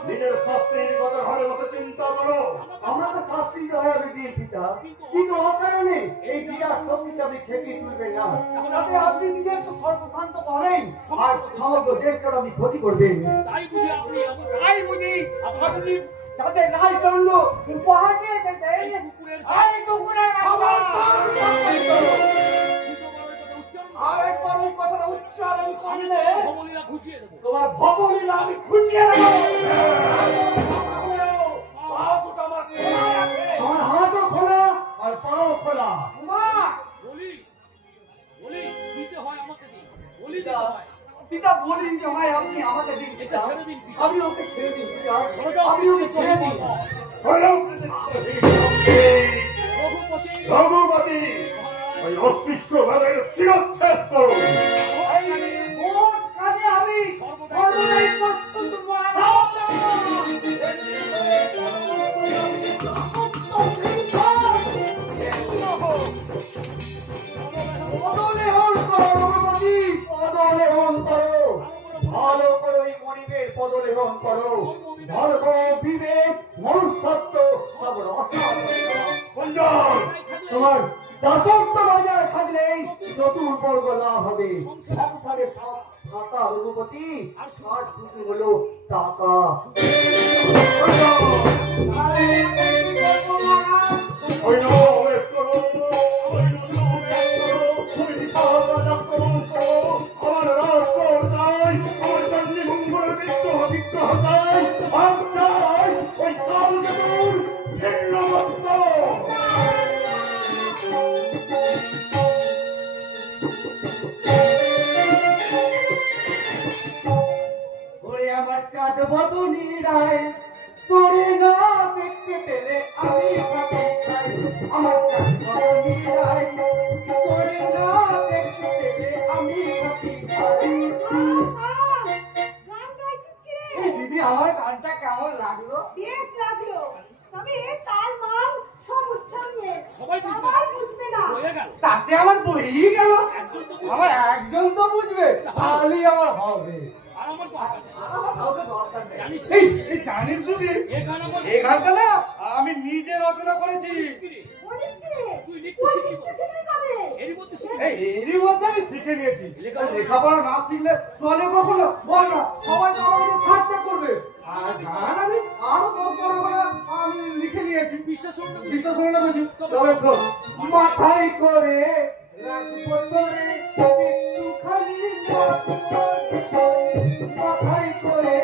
নিজের শাস্তির কথা ঘরে মতো চিন্তা করো। আমরা তো শাস্তি হয়ে বীর পিতা, কিন্তু অকারণে এই বিরাট শক্তিকে আপনি খেপিয়ে তুলবেন না। তাতে আপনি নিজে তো সর্বশান্ত হলেন আর সমগ্র দেশটার আপনি ক্ষতি করবেন। তাই বুঝি আপনি তাই বুঝি আপনি তাদের রাজদণ্ড উপহার দিয়ে দেন। আরে কুকুরের বাচ্চা! আরেকবার ওই কথাটা উচ্চারণ করলে ভবলীলা ঘুচিয়ে দেবো। তোমার ভবলীলা আমি খুশিয়ে দেবো। পা দুটো আমার খোলাই আছে। আমার হাতও খোলা আর পাও খোলা। মা, বলি বলি দিতে হয় আমাকে দিন, বলি দিতে হয়। পিতা বলি যে ভাই আপনি আমাকে দিন এটা ছেড়ে দিন পিতা। আপনি ওকে ছেড়ে দিন পিতা, সরে যাও, আপনি ওকে ছেড়ে দিন। রঘুপতি রঘুপতি, ওই অস্পৃশ্য ভাবের শিরচ্ছেদ করো। ওই ভোট কাজে আমি সর্বদাই প্রস্তুত পদলেহন করো রঘুপতি, পদলেহন করো। ভালো করে ওই গরিবের পদলেহন করো। ধর্ম, বিবেক, মনুষ্যত্ব সব রসা। কুঞ্জন, তোমার দাসত্ব বজায় থাকলেই চতুর্বর্গ লাভ হবে। সংসারে সব টাকা রঘুপতি, আর শুধু হলো টাকা। সৈন্য প্রবেশ করো, সৈন্য সমাবেশ করো, তুমি বিশাল রাজাক্রমণ করো। আমার রাষ্ট্র চাই, আমার চণ্ডী মঙ্গলের বিগ্রহ চাই, আর চাই ওই কালকেতুর ছিন্নমস্ত। ওরে আমার চাঁদ বদনি রায়, তোরে না দেখতে পেলে আমি ভাবি খাই। আমার চাঁদ বদনি রায়, তোরে না দেখতে পেলে আমি ভাবি খাই। গান গাইছিস কি রে? এই দিদি, আমার গানটা কেমন লাগলো? বেশ লাগলো, তবে তাল মান সব উচ্চারণে সবাই বুঝবে। সবাই বুঝবে না। হয়ে গেল। তাতে আমার বই গেল। একজন তো বুঝবে। আমার একজন তো বুঝবে, তাহলেই আমার হবে। আর আমার দরকার নেই। আমার কাউকে দরকার নেই। জানিস এই এই জানিস দিদি, এ গান আমার এই গানটা না আমি নিজে রচনা করেছি। কি রে? বলিস কি রে? তুই লিখতে ওই শিখেছিলি কবে? এরই মধ্যে এই এরই মধ্যে আমি শিখে নিয়েছি। লেখাপড়া না শিখলে চলে কখনো? বল না, সবাই তো আমাকে ঠাট্টা করবে। আর গান আমি আরো 10-12 খানা আমি লিখে নিয়েছি। বিশ্বাস হলো না? বিশ্বাস করে না বুঝি? তবে শোন, মাথায় করে রাখবো তোরে একটুখানি নাচবো, মাথায় করে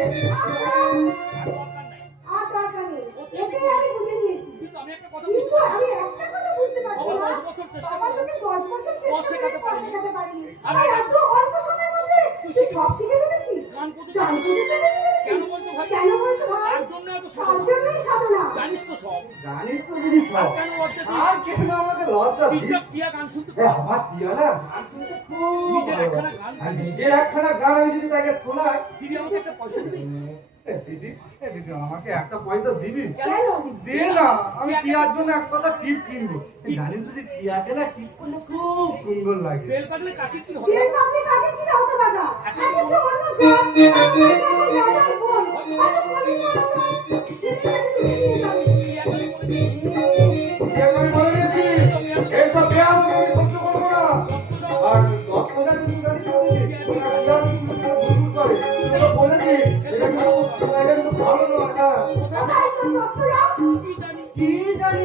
আর দরকার নেই। এটাই আমি বুঝে নিয়েছি। কিন্তু আমি একটা কথা কিন্তু আমি একটা কথা বুঝতে পারছি বাবা না। 10 বছর চেষ্টা বাবা, করে তুমি 10 বছর দশ চেষ্টা শেখাতে করে পারিনি। শেখাতে পারিনি। আর আর এত অল্প সময়ের মধ্যে তুই সব শিখে ফেলেছিস? গান পর্যন্ত গান পর্যন্ত শিখে ফেলেছিস? কেন বলতো ভাই? কেন বলতো ভাই? তার জন্য এত তার সাধনা। জন্যই সাধনা। জানিস তো সব। জানিস তো যদি সব, কেন লজ্জা দিস? আর কেন আমাকে লজ্জা দিস? পিজ্জা টিয়া গান শুনতে এ, আমার টিয়া না গান শুনতে খুব নিজের ভালো একখানা লাগে। গান আর নিজের একখানা গান আমি যদি তাকে শোনাই, দিদি আমাকে একটা পয়সা দিবি? দিদি আমাকে একটা পয়সা দিবি? কেন? দে না, আমি টিয়ার জন্য এক কথা টিপ কিনবো। জানিস যদি টিয়াকে না টিপ করলে খুব সুন্দর লাগে। বেল কাটলে কাকে কি হবে? বিয়ের পাবলিক কাকে কি হতে পারে? আগে সে অন্য জব, আর সে রাজার বোন। আর বলি না সেটাকে তুমি নিয়ে যাবে। টিয়া খালি বলে দিস। টিয়াকে আমি বলে দিয়েছি, এইসব ব্যায়াম আমি সহ্য করবো না। আর দত্তদা কিন্তু জানিস তো দিদি, ওরা টিয়ার পিছনে ঘুরঘুর করে। তোকে বলেছি, এটা কিন্তু ভালো নয়, হ্যাঁ। কোথায় তোর দত্তরা? কি জানি? কি জানি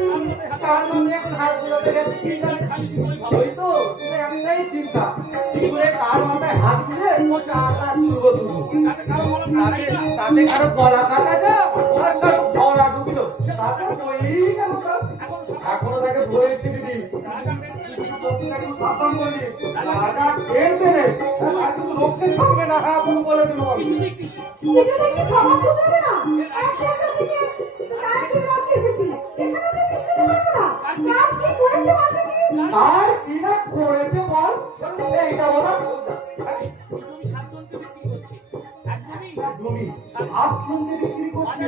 তার মধ্যে এখন হাত বুলাতে গেছে, কি জানি খালি তুই ভালো। ওই তো শুধু একটাই চিন্তা, কি করে কার মাথায় হাত দিলে ও চাটা তুলবো তুলবো। তাতে কারো বলা না তাতে তাতে কারো গলা কাটা যাও আর কারো গলা ঢুকলো, তাতে হয়েই গেল তার। এখনো তাকে বলেছি দিদি, তাকে সাবধান করলি, রাজা ট্রেন মেরে আর কিন্তু রক্ষে থাকবে না, হ্যাঁ তুমি বলে দিল আমি। কিছুতেই কি কিছুতে কি সমাজ শুধরাবে না? এক জায়গা থেকে তাড়াতাড়ি রাখতে এসেছি। এখানে তো কিছু করতে পারবো না। কার কি করেছে বলতে কি? আর কি না করেছে বল, সেইটা বলা সোজা। জমি 7 জনকে বিক্রি করছে। একদমই জমি আটজনকে বিক্রি করছে,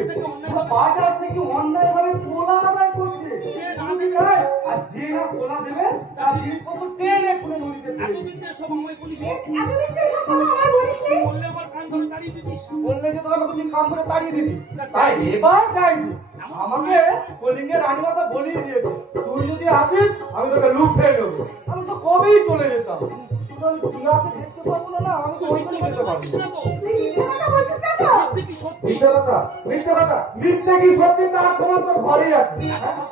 বাজার থেকে অন্যায় ভাবে তোলা আদায় করছে। যে না আমি দেবে, খাই, আর যে না তোলা দেবে তার জিনিসপত্র টেনে খুলে নদীতে ফেলে দিবে। এতদিন তো এসব আমায় বলিস। এতদিন তো এসব কথা আমায় বলিসনি। বললে আবার কান ধরে দাঁড়িয়ে দিতিস। বললে যে তোমাকে তুমি কান ধরে তাড়িয়ে দিবি, তাই এবার যাই দি। আমাকে কলিঙ্গের রানীমাতা বলিয়ে দিয়েছে, তুই যদি আসিস আমি তোকে লুটে নেবো। আমি তো কবেই চলে যেতাম, কিন্তু আমি টিয়াকে দেখতে পাবো না, আমি তো ওইখানে যেতে পারবো বলিস না। না তো। তুই মিথ্যে কথা বলছিস না তো? সত্যি কি সত্যি? মিথ্যে কথা, মিথ্যে কথা, মিথ্যে কি সত্যি তার তোমার তো ঘরেই আছে।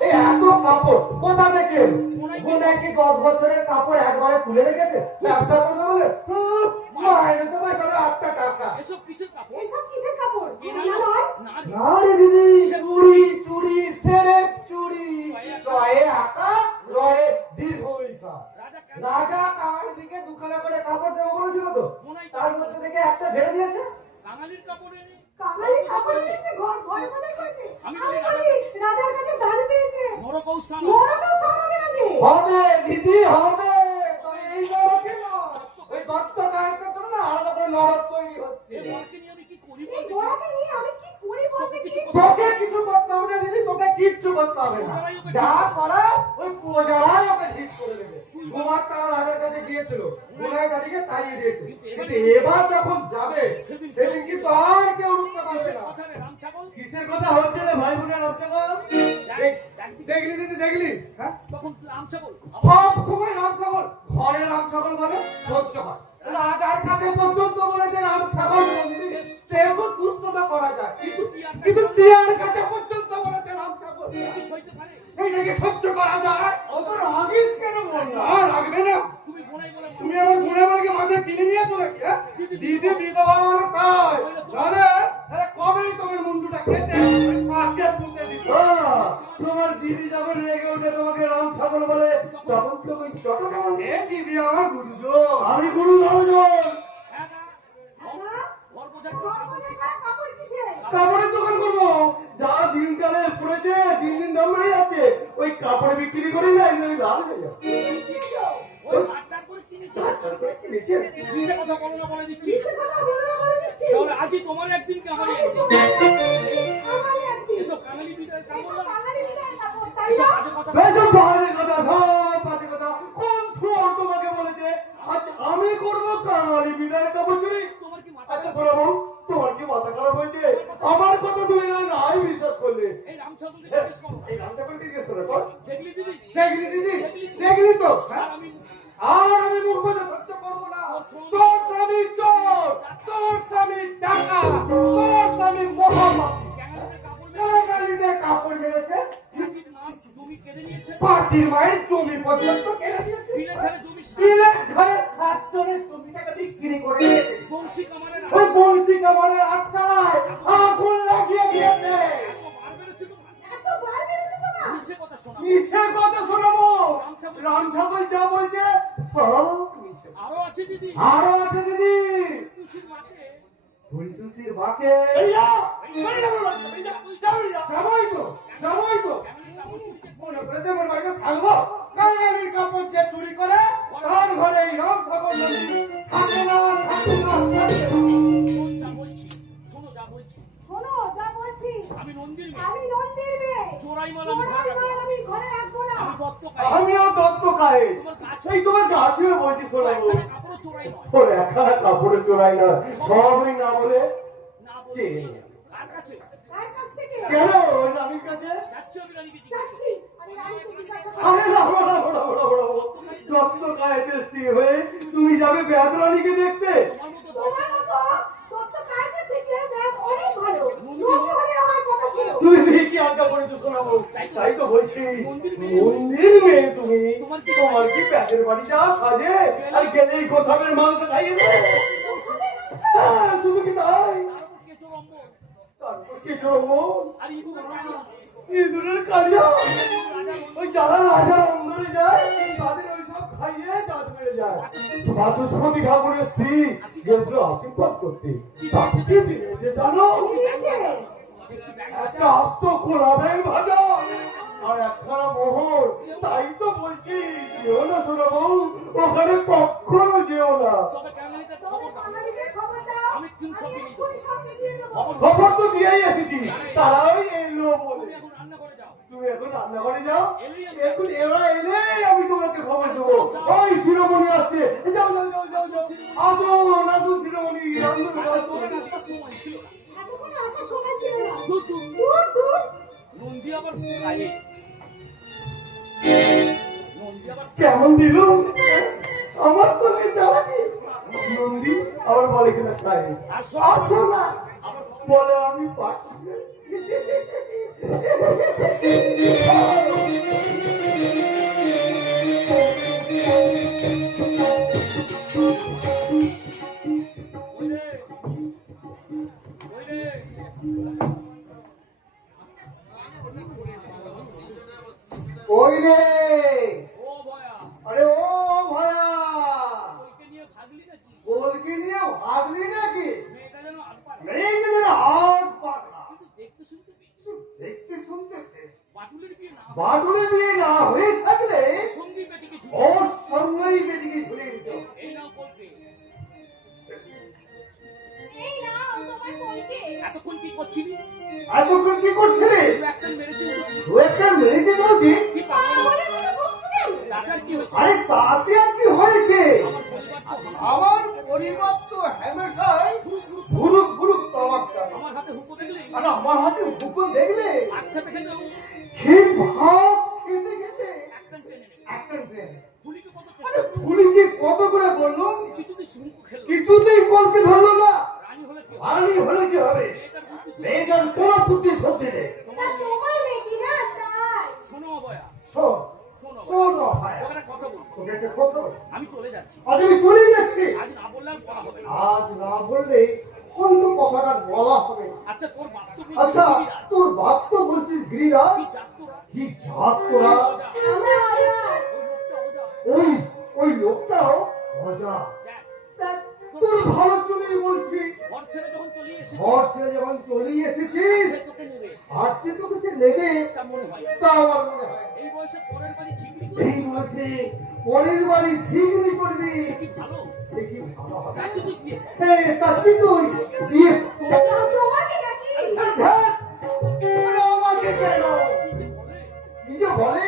এই এত কাপড় কোথা থেকে? বোনে কি 10 বছরের কাপড় একবারে তুলে রেখেছে ব্যবসা করবে বলে? মাইনে তো ভাই সাড়ে 8 টাকা। এসব কিসের কাপড়? এইসব কিসের কাপড়? কেনা না নয়? না রে। না রে দিদি, চুড়ি চুড়ি সেরেপ চুড়ি, চয়ে আঁকা রয়ে দীর্ঘইকা। রাজা কার দিকে দুখানা করে কাপড় দেবো বলেছিল তো, তার মধ্যে থেকে একটা ছেড়ে দিয়েছে। কাঙালির কাপড় এনে কাঙালির কাপড় নিয়ে ঘরে বোঝাই করেছে। আমি আমি বলি বলি রাজার কাছে দান পেয়েছে। নরকৌস্থান নরকের স্থান হবে না যে। হবে দিদি হবে, তবে এই নরকে নয়, ওই দত্ত গায়কের জন্য না আলাদা করে নরক তৈরি হচ্ছে। এই বরকে নিয়ে আমি কি করি এই বলতে? গোড়াকে নিয়ে আমি কি করি বলতে কি? তোকে কিছু করতে হবে না দিদি, তোকে কিচ্ছু করতে হবে না, যা করার ওই প্রজারাই ওকে ঠিক করে দেবে। দুবার তারা রাজার কাছে গিয়েছিল, গুনায় কাজীকে তাড়িয়ে দিয়েছে, কিন্তু এবার যখন যাবে সেদিন কিন্তু আর কেউ রুখতে পারবে না। কথা রে রাম ছাগল। কিসের কথা হচ্ছে রে ভাই বোনের রামচাগল? দেখলি দিদি দেখলি, হ্যাঁ তখন রাম ছাগল সব সময় রাম ছাগল, ঘরে রাম ছাগল বলে সহ্য হয়। রাজার কাছে পর্যন্ত বলেছে রাম ছাগল মন্দির সেবক দুষ্টতা করা যায়, কিন্তু টিয়ার কাছে পর্যন্ত বলেছে রাম ছাগল কি সইতে পারে? এই যে সহ্য করা যায়। অত রাগিস কেন বল না? না রাখবে না, তুমি গোনাই বলে তুমি আমার গুনে গুনে মাথায় কিনে নিয়ে চলে গিয়ে দিদি বিধবা বলে তাই নাহলে কবেই তোমার মুন্ডুটা কেটে আগে পুঁতে দিত। তোমার দিদি যখন রেগে উঠে তোমাকে রাম ছাগল বলে তখন তুমি চটকান। এ দিদি আমার গুরুজন, আমি গুরু ধরজন। হ্যাঁ না ঘর বোঝাই ঘর বোঝাই করা কাপড় কিসের? কাপড়ের দোকান করবো, যা দিনকালে পড়েছে দিন দিন দাম বেড়ে যাচ্ছে, ওই কাপড় বিক্রি করি না একদমই লাভ হয়ে যাবে। ওই হাটটার করে কিনেছি। নিচে নিচে কথা বলো না বলে দিচ্ছি। মিথ্যে কথা বলবো না বলে দিচ্ছি। তাহলে আজই তোমার একদিন কি আমারই আজকে একদিন। আমারই একদিন। এসব কাঙালি বিদায় কাপড় এসব না। কাঙালি বিদায়ের কাপড়, তাই এসব না? বাজে কথা বেশি বাজে কথা, সব বাজে কথা। কোন সুর তোমাকে বলেছে আজ আমি করবো কাঙালি বিদায়ের কাপড় চুরি? তোমার কি মাথা আচ্ছা শোনো বোন, তোমার কি মাথা খারাপ হয়েছে? আমার কথা তুমি নাই বিশ্বাস করলে। এই রাম ছাগলকে জিজ্ঞেস করো। এই রামচাকরকে জিজ্ঞেস করে কর। দেখলি দিদি? দেখলি দিদি দেখলি তো আর আমি আর আমি মুখ বুঝে সহ্য করবো না তোর স্বামী চোর তোর স্বামী টাকা তোর স্বামী মহাপাপী ক্যাঙ্গারুদের কাপড় মেরে বাঙালিদের কাপড় মেরেছে চাচির মা জমি কেড়ে নিয়েছে, পাঁচির মায়ের জমি পর্যন্ত কেড়ে নিয়েছে বিলের ধারে জমি বিলের ঘরে 7 জনের জমিটাকে বিক্রি করে দিয়েছে বংশী কামানের ওই বংশী কামানের আচ্ছারায় আগুন লাগিয়ে দিয়েছে বার বেরোচ্ছে তো এত বার বেড়েছে তোমার? মিছে কথা শোনা। মিছে কথা শোনাবো রাম ঠাকুর যা বলছে সব মিছে আরো আছে দিদি, আরো আছে দিদি তুষির মাকে ফুলটুসির বাকে যাবোই তো ক্যাঙ্গারুদের কাপড় চুরিতে মনে করেছে আমার বাড়িতে থাকবো কাঙালির কাপড় যে চুরি করে তার ঘরে এই রাম সাগর নদী থাকে না থাকে না যা বলছি, শোনো যা বলছি, শোনো যা বলছি, আমি নন্দীর মেয়ে, আমি নন্দীর মেয়ে, চোরাইমাল আমি ঘরে চোরাই মাল রাখবো না। আমি ঘরে রাখবো না। আমি দত্ত খাই, আমিও দত্ত খাই তোমার কাছে এই তোমার কাছে বলছি শোনাবো একখানা কাপড়ও চোরাই নয়, ওর একখানা কাপড়ে চোরাই না সবই না বলে না বলছি কার কাছে কার কাছ থেকে? কেন ওর নামির কাছে যাচ্ছি আমি রানীকে জিজ্ঞেস যাচ্ছি, আমি রানীকে জিজ্ঞাসা করবো। আরে না বড় বড় বড় বড় দত্ত কায়েতের স্ত্রী হয়ে তুমি যাবে বেদরানীকে দেখতে তোমার মতো তোমার মতো দত্ত কায়দের থেকে ব্যাগ অনেক ভালো। নন্দী হলে হয় কথা ছিল। তুমি দেখি আজ্ঞা করেছো শোনাবো তাই তো বলছি মন্দির মেয়ে তুমি তোমার কি প্যাকের বাড়ি যা সাজে আর গেলেই গোসাবের মাংস খাইয়ে দেবে হ্যাঁ, তুমি কি তাই তার উপর কেঁচো রম্বর তারপর কি করবো আর ইঁদুরের কালিয়া, ইঁদুরের কালিয়া ওই যারা রাজা অন্দরে যায় তাদের ওই সব খাইয়ে দাঁত বেড়ে যায় বাচস্পতি ঠাকুরের স্ত্রী গেছিল আশীর্বাদ করতে তাকে কি দিয়েছে জানো দিয়েছে। একটা আস্ত খোলা ব্যাং ভাজা আর একখানা মোহর তাই তো বলছি যেও না শোনাবো ওখানে কখনো যেও না তবে ক্যাঙ্গারুদের তবে খবর দাও, বাঙালিদের খবর দাও। আমি কিন্তু সব নিয়ে এক্ষুনি সব মিলিয়ে দেবো। খবর তো দিয়েই এসেছি তারাই এলো বলে তুমি এখন রান্না করে যাও, তুমি এখন রান্নাঘরে যাও এলেই আমি এখন এরা এলেই আমি তোমাকে খবর দেবো ওই শিরোমণি আসছে যাও যাও যাও যাও যাও আসুন আসুন শিরোমণি আসুন তোর আসুন রাস্তার সময় ছিল না, এতক্ষণে আসার সময় ছিল না। দূর দূর দূর দূর। নন্দী আবার গায়ে, নন্দী আবার কেমন দিল আমার সঙ্গে চালাকি নন্দী আবার বলে কিনা তাই আর আসো না বলে আমি পাচ্ছি ওই রে, ওই রে, ওই রে ও ভয়া, আরে ও ভাইয়া ওইকে নিয়ে ভাগলি নাকি? বলকে নিয়ে ভাগলি নাকি মেয়েটা যেন আটপার, মেয়েকে যেন হাত পাকড়া কিন্তু দেখতে শুনতে পেয়েছি, দেখতে শুনতে পেয়েছি। বাটুলের বিয়ে না বাটুলে বিয়ে না হয়ে থাকলে সঙ্গী বেটিকে ঝুঁকে ওর সঙ্গেই বেদিকে ঝুলিয়ে দিত এই নাও বলবে এই নাও তোমার কলকে। এতক্ষণ কি করছিলি? এতক্ষণ কি করছিলে তুই একটা মেরেছিস তো? দু একটা মেরেছে বলছি কি পাগল? বলে বলে বকছো কেন? টাকার কি হয়েছে? আরে তাতে আর কি হয়েছে আমার পরিবার তো ভালো। আমার পরিবার তো হ্যামেশাই ভুরুক ভুরুক তামাকটা আমার হাতে হুকো দেখলে আর আমার হাতে হুকুম দেখলে আজকে পেটে যাও ঠিক ভাত খেতে খেতে একটা টেনে নেবে। একটা ট্রেন পুলিকে কত আরে চেষ্টা করলো, পুলিকে কত করে বললুম কিছুতেই শুনকু খেলো। কিছুতেই কলকে ধরলো না রানী হলে কি হবে? আনি হলে কি হবে মেয়েটার বুদ্ধি শুনে মেয়েটার তোমার বুদ্ধি সত্যি রে তা তোমার বেটি না তাই। শোনো অবয়া, শোন শোনো শোন ভাই তোকে একটা কথা বলবো, তোকে একটা কথা বলি। আমি চলে যাচ্ছি, আজ আমি চলে যাচ্ছি আজ না বললে আর বলা হবে না। আজ না বললে হয়তো কথাটা বলা হবে না। আচ্ছা তোর বাপ তো আচ্ছা বলছিস বিরাট। তোর বাপ তো বলছিস গিরিরাজ কি জাত তোরা? কি জাত তোরা আমরা আবার ওই লোকটা ওজা। ওই ওই লোকটাও মজা দেখ, দেখ, তোর ভালো জন্যই বলছি ঘর ছেড়ে যখন চলে এসেছিস, ঘর ছেড়ে যখন চলেই এসেছিস সে তোকে নেবে, হাঁটতে তোকে সে নেবে তা মনে হয়। তা আমার মনে হয় এই বয়সে পরের বাড়ি ঝিগড়ি এই করে বয়সে পরের বাড়ি ঠিকই করবি সে কি ভালো? সে কি ভালো হবে তার যদি বিয়ে হয়। এই তাতে তুই বিয়ে তোমাকে ডাকি। ধ্যাৎ, ওরা আমাকে কেন তুই যে বলে, কি যে বলে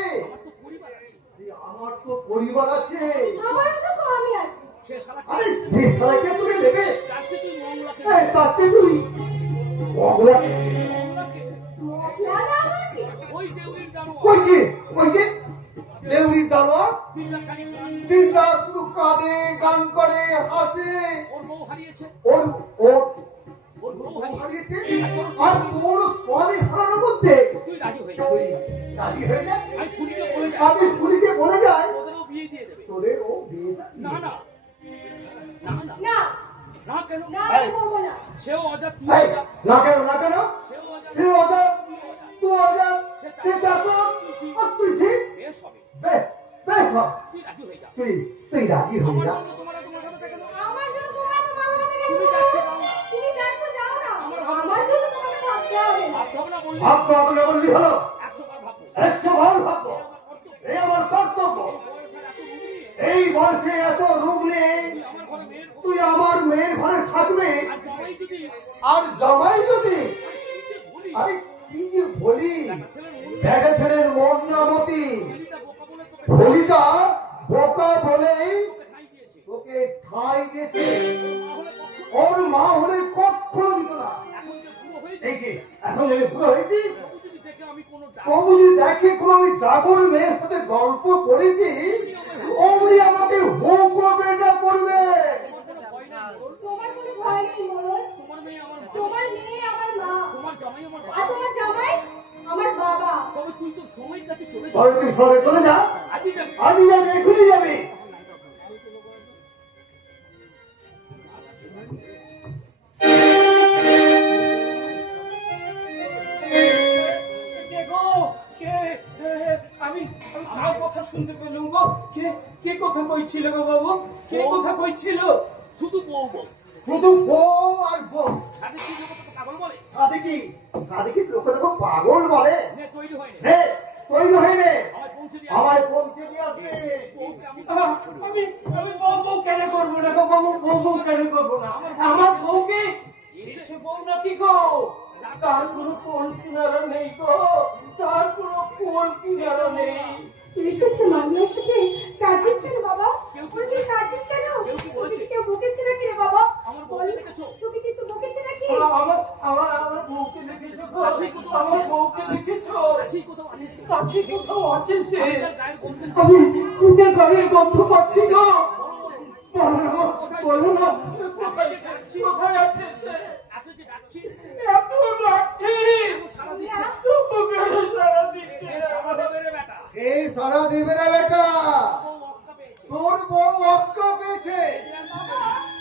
আমার তো পরিবার আছে। এই আমার তো স্বামী আছে আমারও তো স্বামী আছে। সে শালা আরে সে শালাকে তুই নেবে তার চেয়ে তুই মংলাকে এই তাতে তুই বগলা মংলাকে মশলা না আমাকে। ওই দেউরির দারোয়ান কইছে কইছে দেউরির দাম জানোয়ার দিন রাত খালি গান। দিন রাত শুধু কাঁদে, গান করে, হাসে। ওর বউ হারিয়েছে, ওর ওর ওর বউ হারিয়েছে। হারিয়েছে আর তোর স্বামী হারানোর মধ্যে তুই রাজি হয়ে যা। তুই রাজি হয়ে যা। আমি খুনিকে বলে যাই, আমি পুলিশে বলে যাই ওদেরও বিয়ে দিয়ে দেবে। তোদের ও বিয়ে না না না না না না, কেন? না আমি করবো না সেও অজাত, তুই এই, অজাত। না কেন না কেন সেও অজাত, সে অজাত তুই অজাত। তুই অজাত সে চাকর আর তুই ঠিক বেশ হবে, বেশ বেশ হয়। তুই রাজি হয়ে যা। তুই তুই রাজি হয়ে আমার যা। জন্য তোমার এত মাথা ব্যথা কেন? আমার জন্য তোমার তো মাথা ব্যথা কেন? তুমি যাচ্ছ যাও না। তুমি যাচ্ছ যাও না আমার জন্য তোমাকে ভাবতে হবে না। ভাবতে হবে না বললি? ভাবতে হবে না বললি হলো 100 বার ভাববো। 100 বার ভাববো। এই আমার কর্তব্য। এই আমার কর্তব্য। এই বয়সে এত রূপ নিয়ে এই বয়সে এত রূপ নেই তুই আমার ঘরে মেয়ের বউ। তুই আমার মেয়ের ঘরে থাকবে আর জামাই যদি আর জামাই যদি আরে কি যে বলি, আরে কি যে বলি একটা ছেলের মন ব্যাটা ছেলের মন না মতি বলিটা বোকা বলে তোকে বলিটা বোকা বলেই তোকে ঠাঁই দিয়েছে। তোকে ঠাঁই দিয়েছে। ওর মা হলে ওর মা হলে কখনো দিত না। এখন যে বুড়ো হয়েছে, এই যে এখন আমি বুড়ো হয়েছি তবু যদি দেখে আমি কোনো তবু যদি দেখে কোনো আমি জাগর মেয়ের সাথে গল্প করেছি অমনি আমাকে হুকো বেটা করবে। ভয় নাই, তোমার কোনো ভয় নেই মোড়ল। তোমার মেয়ে আমার মা, তোমার মেয়ে আমার মা তোমার জামাই আমার আর বাবা। তোমার জামাই আমার বাবা। তবে তুই তো সময়ের কাছে চলে যা। তবে তুই সরে চলে যা আজই যাবি। আজই যাবি এখনই যাবি। কে গো? কে? আমি কার কথা শুনতে পেলাম গো? কে কে কথা কইছিল গো বাবু? কে কথা কইছিল? শুধু বউ বউ। শুধু বউ আর বউ। সাথে কি লোক তোকে পাগল বলে? সাদিকি লোকে দেখো পাগল বলে। নে তৈরি হয়নি, হে তৈরি হয়ে নে আমায় পৌঁছে দিয়ে আমায় পৌঁছে দিয়ে আসবে। বউ কেমন? আমি আমি বউ কেন করবো না গো বাবু? বউ কেন করবো না? আমার বউকে সে বউ নাকি গো? তার কোনো কোল কিনারা নেই গো, তার কোনো কোল কিনারা নেই। এসেছে মামি এসেছে। কাঁদছিস কেন বাবা? ওরে তুই কাঁদছিস কেন? তোকে কি কেউ বকেছে নাকি রে বাবা? বল তোকে কিন্তু বকেছে নাকি? আমার বউকে দেখেছো গো? আমার বউকে দেখেছো? কাছেই কোথাও আছিস না। কাছে কোথাও আছে সে? গায়ের গন্ধ আমি খুঁজে গাড়ির গন্ধ পাচ্ছি গো। বলো না কোথায় কোথায় আছে সে? এত যে ডাকছি, এত ডাকছি সারা দিচ্ছে। তবু কেন সারা দিচ্ছে এ সারা দেবে রে বেটা। এই সারা দেবে না বেটা, বউ অক্কা পেয়েছে। তোর বউ অক্কা পেয়েছে।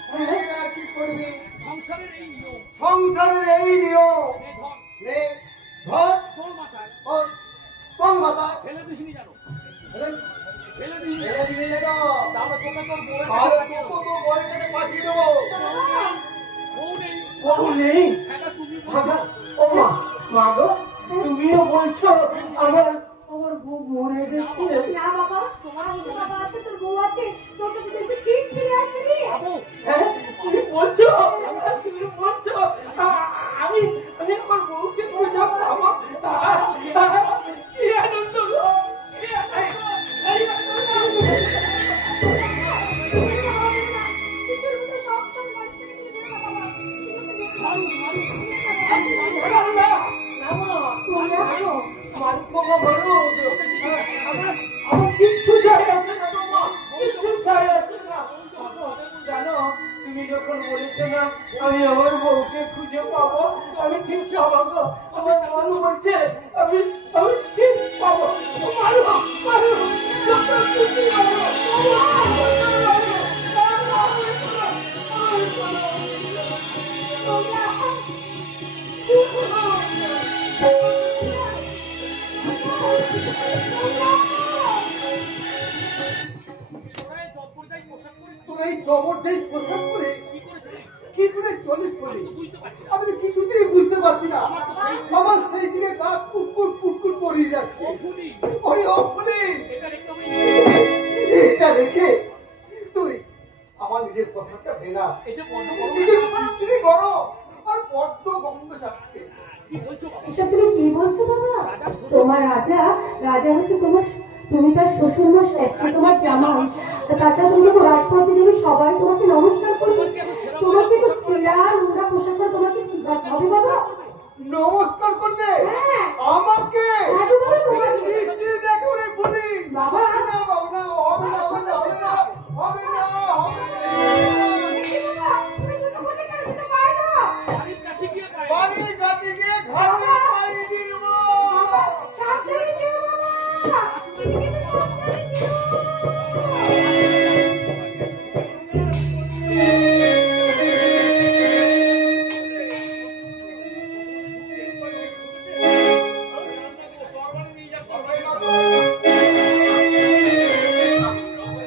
তুই আর কি করবি? সংসারের এই নিয়ম। সংসারের এই নিয়ম নে ধর, নে ধর তোর মাথায় ওই তোর মাথায় ফেলে দিসনি জানো, ফেলে ফেলে দিসনি। ফেলে দিবি যেন। তাহলে তোকে তোর বউয়ের তাহলে কাছে পাঠিয়ে তোকে দেবো। তো বউয়ের কাছে পাঠিয়ে দেবো। বউ নেই, বউ নেই? এটা তুমি আচ্ছা, বলছো। ও মা গো, তুমিও বলছো আমার আমার বউ মরে গেছে? না বাবা আছে বাবা আছে তোর বউ আছে তোর কাছে দেখবি ঠিক ফিরে আসবে রে। বাবু, হ্যাঁ তুমি বলছো? তুমি বলছো আমি আমি আমার বউকে খুঁজে পাবো? কি আনন্দ গো, কি আনন্দ! শিশুর মতো সব সময় বাড়ি থেকে নিয়ে বেরো না বাবা। ঠিক আছে, বেরো। মারু, মারু। আমার কিচ্ছু চাই আছে না বাবা, কিচ্ছু চাই আছে না। জানো তুমি যখন বলেছো না আমি আমার বউকে খুঁজে পাবো, আমি ঠিক সবাগো আমার মন বলছে আমি আমি ঠিক পাবো। মারো মারো যত খুশি মারো। তোরা এই জব্বরদাই পোশাক পরে তোর এই জবরদস্ত পোশাক পরে কি করে চলিস? কি করে চলিস বলি? বুঝতে পারছি না। আমি তো কিছুতেই বুঝতে পারছি না। আমার তো সেই আমার সেই দিকে গা কুকুর কুকুর পড়িয়ে যাচ্ছে। ও ফুলি, ওরে ও ফুলি, এটা রেখে আমি এটা রেখে তুই আমার নিজের পোশাকটা দে না। এটা বন্ধ করো। নিজের বিশ্রী গরম আর বড্ড গন্ধ সাথে। কি বলছো বাবা? এসব তুমি কি বলছো বাবা? রাজা শ্বশুর। তোমার রাজা হচ্ছে তোমার, তুমি তার শ্বশুর মশাই, সে তোমার জামাই। তাছাড়া তুমি তো রাজপথে যাবে, সবাই তোমাকে নমস্কার করবে। তোমাকে তো ছেঁড়া নোংরা পোশাক পরে তোমাকে কি করতে হবে বাবা? নমস্কার করবে হ্যাঁ। আমাকে? হ্যাঁ, তো বলো তো। এটা বিশ্রী দেখো রে ফুলি। বাবা। না বাবা না, তুমি দুটো বলে কেন দিতে পারো না? বাড়ির কাছে গিয়ে গায়ে বাড়ির কাছে গিয়ে ঘাটে পাড়ি দিব। সাবধানে যেও বাবা, তুমি কিন্তু সাবধানে যেও।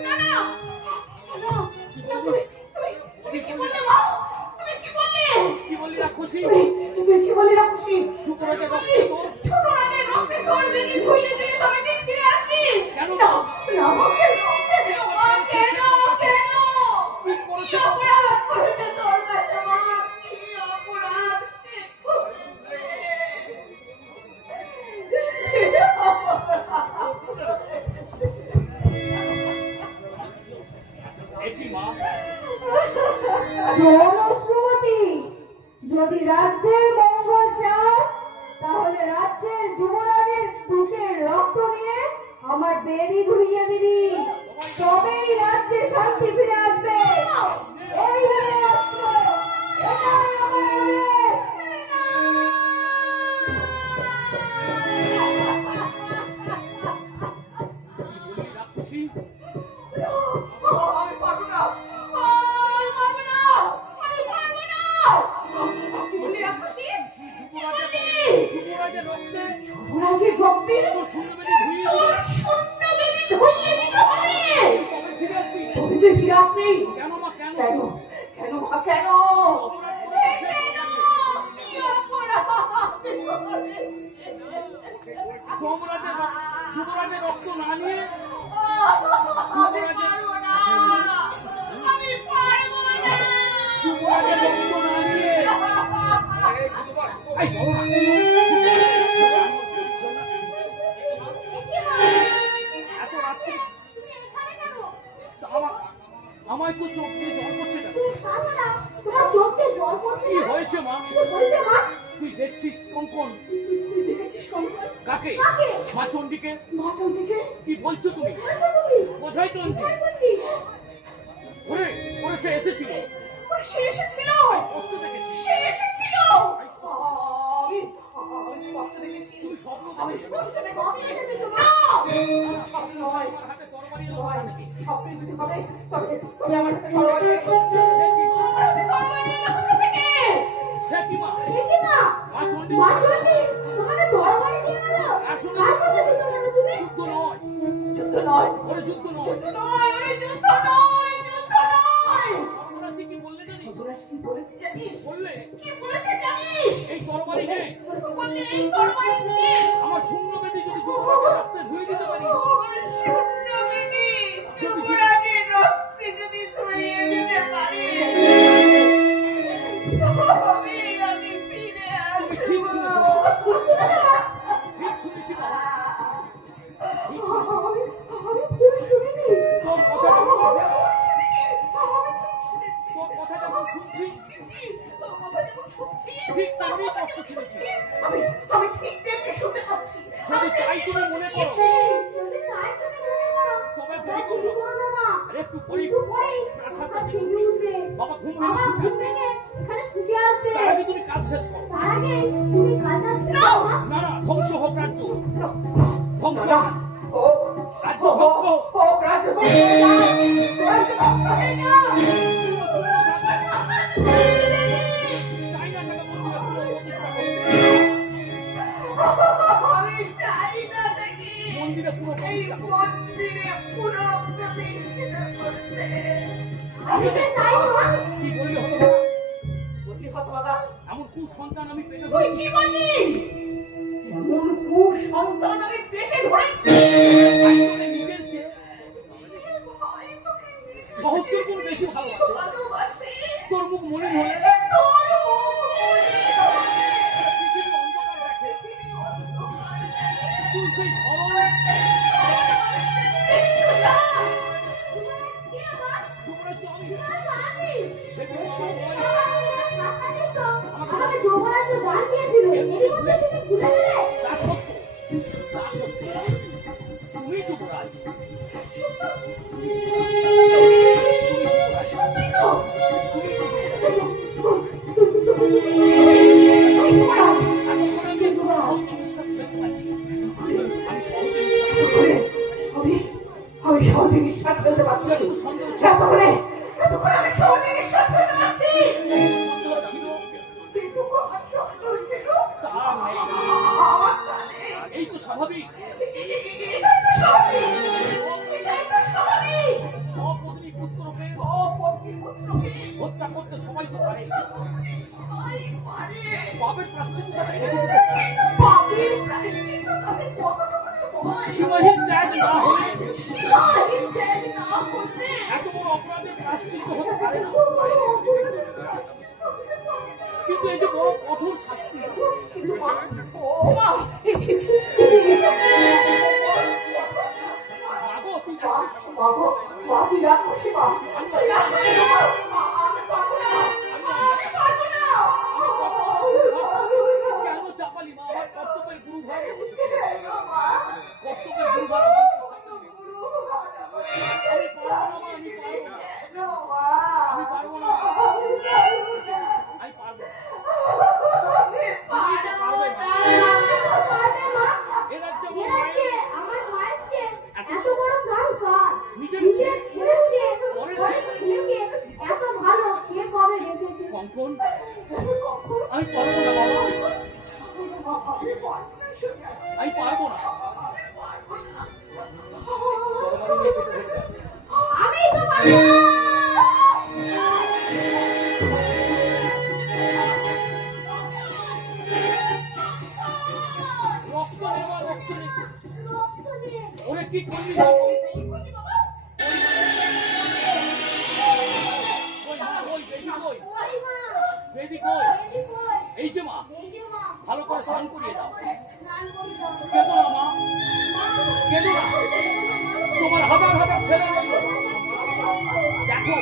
না না তুমি কি বললে মা? তুমি কি বললে? কি বলি রাক্ষসী? তুমি কি বললে রাক্ষসী? চুপ করে দেখো তো। ছোট রানের রক্তে তোর বেরিয়ে ধুইয়ে দিয়ে তবে তুই ফিরে আসবি। কেন? না, না, মা, কেন? কেন, মা, কেন? কেন? কি অপরাধ করেছে তোর কাছে মা? কি অপরাধ সে করেছে? সে একই মা জনশ্রুতি, যদি রাজ্যের মঙ্গল চাস তাহলে রাজ্যের যুবরাজের বুকের রক্ত নিয়ে আমার বেরি ধুইয়ে দিবি, তবেই রাজ্যে শান্তি ফিরে আসবে। এই হলো অস্ত্র, এটাই আমার আদেশ। রাক্ষসী আমি পারবো না। আমি পারবো না। আমি পারবো না। কি বললি রাক্ষসী? কি বললি? যুবরাজের রক্তে যুবরাজের রক্তে তোর শূন্যবেদী ধুইয়ে তোর দিলে শূন্য বেদি ধুইয়ে দিতে হবে। তবে ফিরে আসবি। তুই তুই ফিরে আসবি। কেন মা কেন? কেন? কেন মা কেন? অপরাধ করেছে সে। কি অপরাধ করেছে? যুবরাজের রক্ত না নিয়ে আমি পারবো না। আমি পারবো না। যুবরাজের রক্ত না নিয়ে এই বলো না। এত রাত্রে তুমি এখানে কেন? আমায় তো চোখ দিয়ে জল করছে কেন? তুমি পারো না, তোমার চোখে জল পড়ছে কি না? হয়েছে মা? কি হয়েছে মা? তুই দেখছিস কঙ্কন? তুই দেখেছিস কঙ্কন? কাকে? কাকে? মা চণ্ডীকে? মা চণ্ডীকে? কি বলছো তুমি? বলছো তুমি? কোথায় চণ্ডী? বলছো কি? ওরে ওরে সে এসেছিল। ওরে সে এসেছিল। কষ্ট দেখেছি। সে এসেছিল। আমি স্পষ্ট দেখেছি। তুই স্বপ্ন আমি দেখেছিস। স্পষ্ট দেখেছি। দেখেছো না! মা? স্বপ্ন নয়। আমার হাতে তরবারি এলো নয়। কোথা থেকে? স্বপ্নে যদি হবে তবে তবে আমার হাতে তরবারি এলো। সে কি মা? আমার হাতে তরবারি এলো কোথা থেকে? সে কি মা? দেখি না। মা চণ্ডী মা চণ্ডী, তোমাকে তরবারি দিয়ে গেল। আসলে কার সাথে যুদ্ধ করো তুমি? যুদ্ধ নয়। যুদ্ধ নয়। ওরে যুদ্ধ নয়। যুদ্ধ নয়। ওরে যুদ্ধ নয়। যুদ্ধ নয়। সর্বনাশী কি বললে জানিস? যুবরাজ কি বলেছে জানিস? বললে কি বলেছে জানিস? এই তরবারি নে। বললে এই তরবারি দিয়ে আমার শূন্যবেদী যদি যুবরাজের রক্তে ধুয়ে দিতে পারিস আমার শূন্যবেদী যুবরাজের রক্তে যদি ধুইয়ে দিতে পারি তবে আমি ফিরে ঠিক শুনেছ। আসবো। ঠিক শুনেছি বাবা। ঠিক শুনেছি। আমি ভুল শুনিনি। তোর কথা যখন শুনেছি। তোর কথা যখন শুনছি তোর কথা যখন শুনছি ঠিক তোর তেমনি কথা কষ্ট যখন শুনেছি। শুনছি আমি ঠিক তেমনি শুনতে পাচ্ছি। যদি তাই তুমি মনে করো যদি তাই তুমি মনে করো, তবে তাহলে দেরি করো দেরি করো না মা। আর একটু পরেই একটু পরেই প্রাসাদ প্রাসাদ থেকে জেগে উঠবে। বাবা ঘুম আমার ভেঙে ঘুম ছুটে ভেঙে এখানে ছুটে আসবে। তার আগে তুমি কাজ শেষ করো। তার আগে তুমি কাজটা শেষ না। করো, মা। না না ধ্বংস হোক রাজ্য। ধ্বংস না। হোক। ও রাজ্য ধ্বংস হোক। ও রাজ্য ধ্বংস হয়ে যাক। রাজ্য ধ্বংস হয়ে যাক। তুমিও শূন্য থাকবে। চাই না টাকা মন্দিরে পুরো প্রতিষ্ঠা করতে। আমি চাই না দেখি মন্দিরে পুরো এই প্রতিষ্ঠা করতে। মন্দিরে পুরো প্রতিষ্ঠা করতে। আমি যে চাই মা। কি বললে হতো না? বললি হতভাগা, এমন কুসন্তান আমি পেটে তুই ধরেছি। কি বললি? এমন কুসন্তান আমি পেটে ধরেছি। তাই তোকে নিজের চেয়ে ভাই তোকে নিজে সহস্র গুণ বেশি ভালোবাসে। ভালোবাসে। তোর মুখ মনে হলে তোর মুখ মনে হবে। পৃথিবী অন্ধকার দেখে। তুই সেই সরল একটু যা। কে মা? যুবরাজ তো আমি। যুবরাজ তো আমি। সেদিন আমার বয়স রাস্তাতেই তো আমাকে যুবরাজ তো জান দিয়েছিল। এরই মধ্যে তুমি ভুলে গেলে? তা সত্য। তা সত্য। তুমি যুবরাজ। সত্য। নেই। আমার তা নেই। এই তো স্বাভাবিক। এটাই তো স্বাভাবিক। এটাই তো স্বাভাবিক। স্বপত্নী পুত্রকে অপত্নী পুত্রকে হত্যা করতে সবাই তো পারে। সবাই পারে। পাপের প্রায়শ্চিত্ত তাদের কতটুকু হয়? পাপের প্রায়শ্চিত্ত তাদের কতটুকু হয়? সীমাহীন ত্যাগ না হলে সীমাহীন ত্যাগ না করলে এত বড় অপরাধের প্রায়শ্চিত্ত হতে পারে না। কিন্তু এই যে বড় কঠোর শাস্তি, কিন্তু মা, ও মা, এ কিছু মাগো তুই বাবু, মা তুই রাক্ষসী মা, তুই রাক্ষসী মা, আমি পারবো না, আমি পারবো না। কেন চাপালি মা? আমার কর্তব্যের গুরু ভাই, কেন মা? কর্তব্যের গুরু ভাই আমার গুরু, আমি পারবো না, কেন মা? আমি পারবো না। আমি পারবো না। আমি পারবো না। এ রাজ্যে আমার মায়ের আমার মায়ের চেয়ে এত বড় প্রাণ কার? নিজের ছেলের চেয়ে পরের ছেলেকে এত ভালো কে কবে বেঁচেছে? কঙ্কন, আমি পারবো না বাবা, আমি পারবো না। আমি তো পারবো না। রক্ত নেবা, রক্ত নে। রক্ত দিয়ে ওরে কি করবি বাবা? কই মা, কই বেবি কই? ওই মা, বেবি কই? এই যে কই, এই যে মা, এই যে মা, ভালো করে স্নান করিয়ে দাও। স্নান করে দাও। কেঁদো না মা, কেঁদো না। তোমার হাজার হাজার ছেলে রইল। দেখো,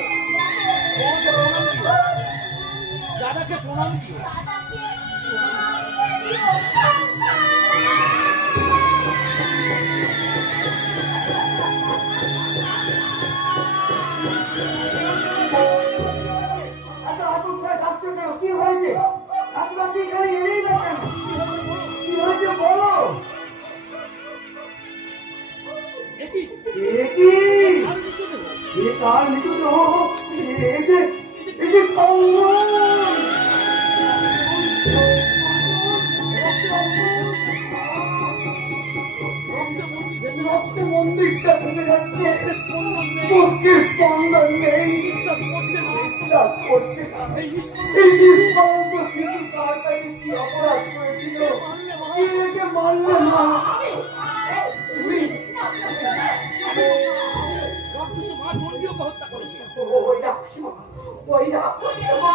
বড়কে প্রণাম দিও, দাদাকে প্রণাম দিও। এত আতুর করে থাকছো কেন? কি হয়েছে? এত রাতে এখানে এলেই না কেন? কি হয়েছে বলো? এ কি? এ কি? আর কিছু দেবো? এ কার মৃতদেহ? এই যে কঙ্গন! রক্তে মন্দির ভেসে যাচ্ছে। রক্তে মন্দিরটা ভেঙে যাচ্ছে। স্পন্দন নেই, বুকের স্পন্দন নেই। বিশ্বাস করছে না। বিশ্বাস করছে না। এই নিষ্পন্দ এই শিশু নিষ্পাপ শিশু তার কাছে কি অপরাধ করেছিল? মানলে মা, কে একে মারলে মা? তুমি রক্তসু মা চণ্ডীকে হত্যা করেছে। ওই রাক্ষসী মা, ওই রাক্ষসী মা,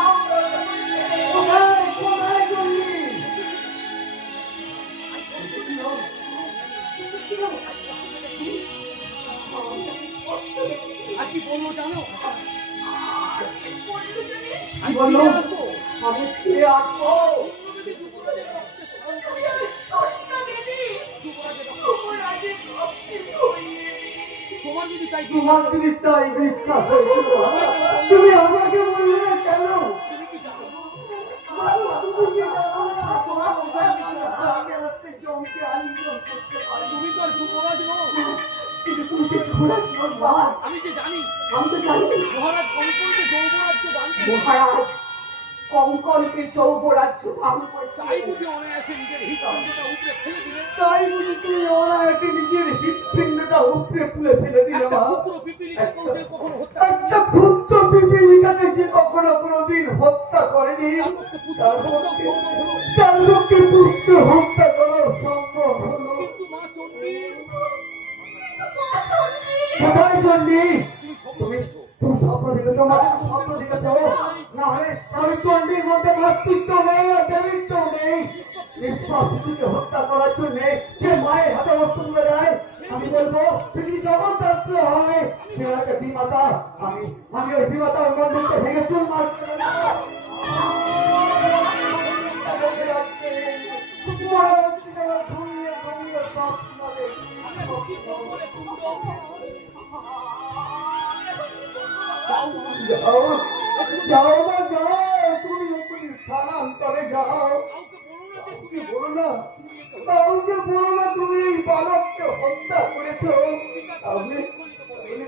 কোথায় কোথায় চললি? আর কি বললো জানো? কি বললো? ফিরে আসবো। আমি ফিরে আসবো। সৈন্যবেদী যুবরাজের রক্তে স্নান করে আমি সৈন্য বেদি, যুবরাজের রক্তে। যুবরাজের রক্তে ধুইয়ে তোমার যদি তাই তোমার বিশ্বাস, যদি তাই বিশ্বাস হয়েছিল, তুমি আমাকে বললে না কেন? তুমি কি জানো? তুমি কি জানো না? তোমার কোথায় আস্তে আস্তে জমকে আলিঙ্গন করতে পারি। তুমি তো আর যুবরাজ নও। কিন্তু তুমি কি যুবরাজ নও মা? আমি যে জানি আমি তো জানি মহারাজ কঙ্কনকে যৌবরাজ্য দান করেছে। মহারাজ কঙ্কনকে যৌবরাজ্য দান করেছে। তাই বুঝে অনায়াসে নিজের হৃদয়টা উপরে ফেলে দিলে। তাই বুঝি তুমি অনায়াসে নিজের হৃৎপিণ্ডটা উপড়ে তুলে ফেলে দিলে একটা মা? পুত্র পিপীলিকাকেও যে কখনো হত্যা একটা ক্ষুদ্র পিপীলিকাকে যে কখনো কোনোদিন হত্যা করেনি, তার পক্ষে পুত্র হত্যাও সম্ভব হলো। তার লোককে পুত্র হত্যা করা সম্ভব হলো। কিন্তু মা চণ্ডী, কোথায় চণ্ডী? তুমি স্বপ্ন দেখেছো। তুমি স্বপ্ন দেখেছো মা? স্বপ্ন দেখেছো? না হলে আমি চণ্ডীর মধ্যে মাতৃত্ব নেই, দেবিত্ব নেই। নিষ্পাপ শিশুকে হত্যা করার জন্য যে মায়ের হাতে অস্ত্র তুলে দেয়, আমি বলবো সে যদি জগৎযাত্র হয়, সে একটা বিমাতা। আমি ওই বিমাতার মন্দিরকে ভেঙে চুরমার করে দেবো। বসে যাচ্ছে, মনে হচ্ছে যেন ঘুমিয়ে ঘুমিয়ে স্বপ্ন দেখছি। কি বলে কুণ্ড? যাও মা, যাও, যাও মা, যাও, তুমি এক্ষুনি স্থানান্তরে যাও। কাউকে বলো না যে তুমি কাউকে বলো না তুমি এই বালককে হত্যা করেছো। তাহলে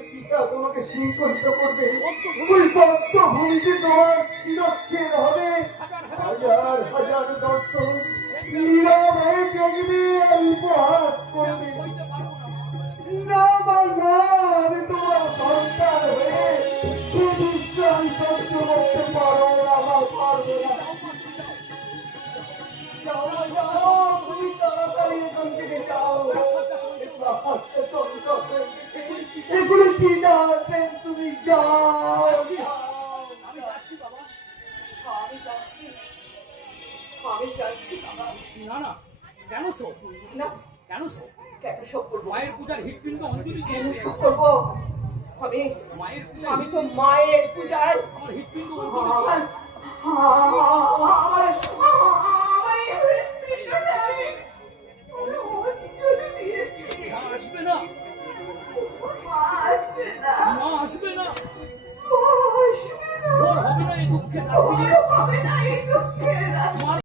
পিতা তোমাকে শৃঙ্খলিত করবে, ওই বদ্ধ ভূমিতে তোমার শিরচ্ছেদ হবে। হাজার হাজার দর্শক নীরবে দেখবি আর উপহাস সে আমি করবি। সইতে পারবো না না মা, না, আমি তোমার সন্তান হয়ে সে দৃশ্য আমি সহ্য করতে পারবো না, মা, পারবো না। যাও মা, যাও, তুমি তাড়াতাড়ি এখান থেকে যাও। রাস্তা চঞ্চল হয়ে গেছে। এগুলো কি যাচ্ছেন, তুমি যাও, যাও। আমি যাচ্ছি বাবা আমি যাচ্ছি বাবা। না না কেন শোক না, কেন শোক কেন শোক করবো? মায়ের পূজার হৃৎপিণ্ড অঞ্জলি কেন দিয়েছে শোক করবো? মায়ের পূজা আমি তো মায়ের পূজায় আমার হৃৎপিণ্ড আমার অঞ্জলি আমার হৃৎপিণ্ডটা আমি অঞ্জলি দিয়েছি। আসবে না আসবে না, মা আসবে না আসবে না, ওর হবে না এই দুঃখের ওর হবে না এই দুঃখের রাত। মা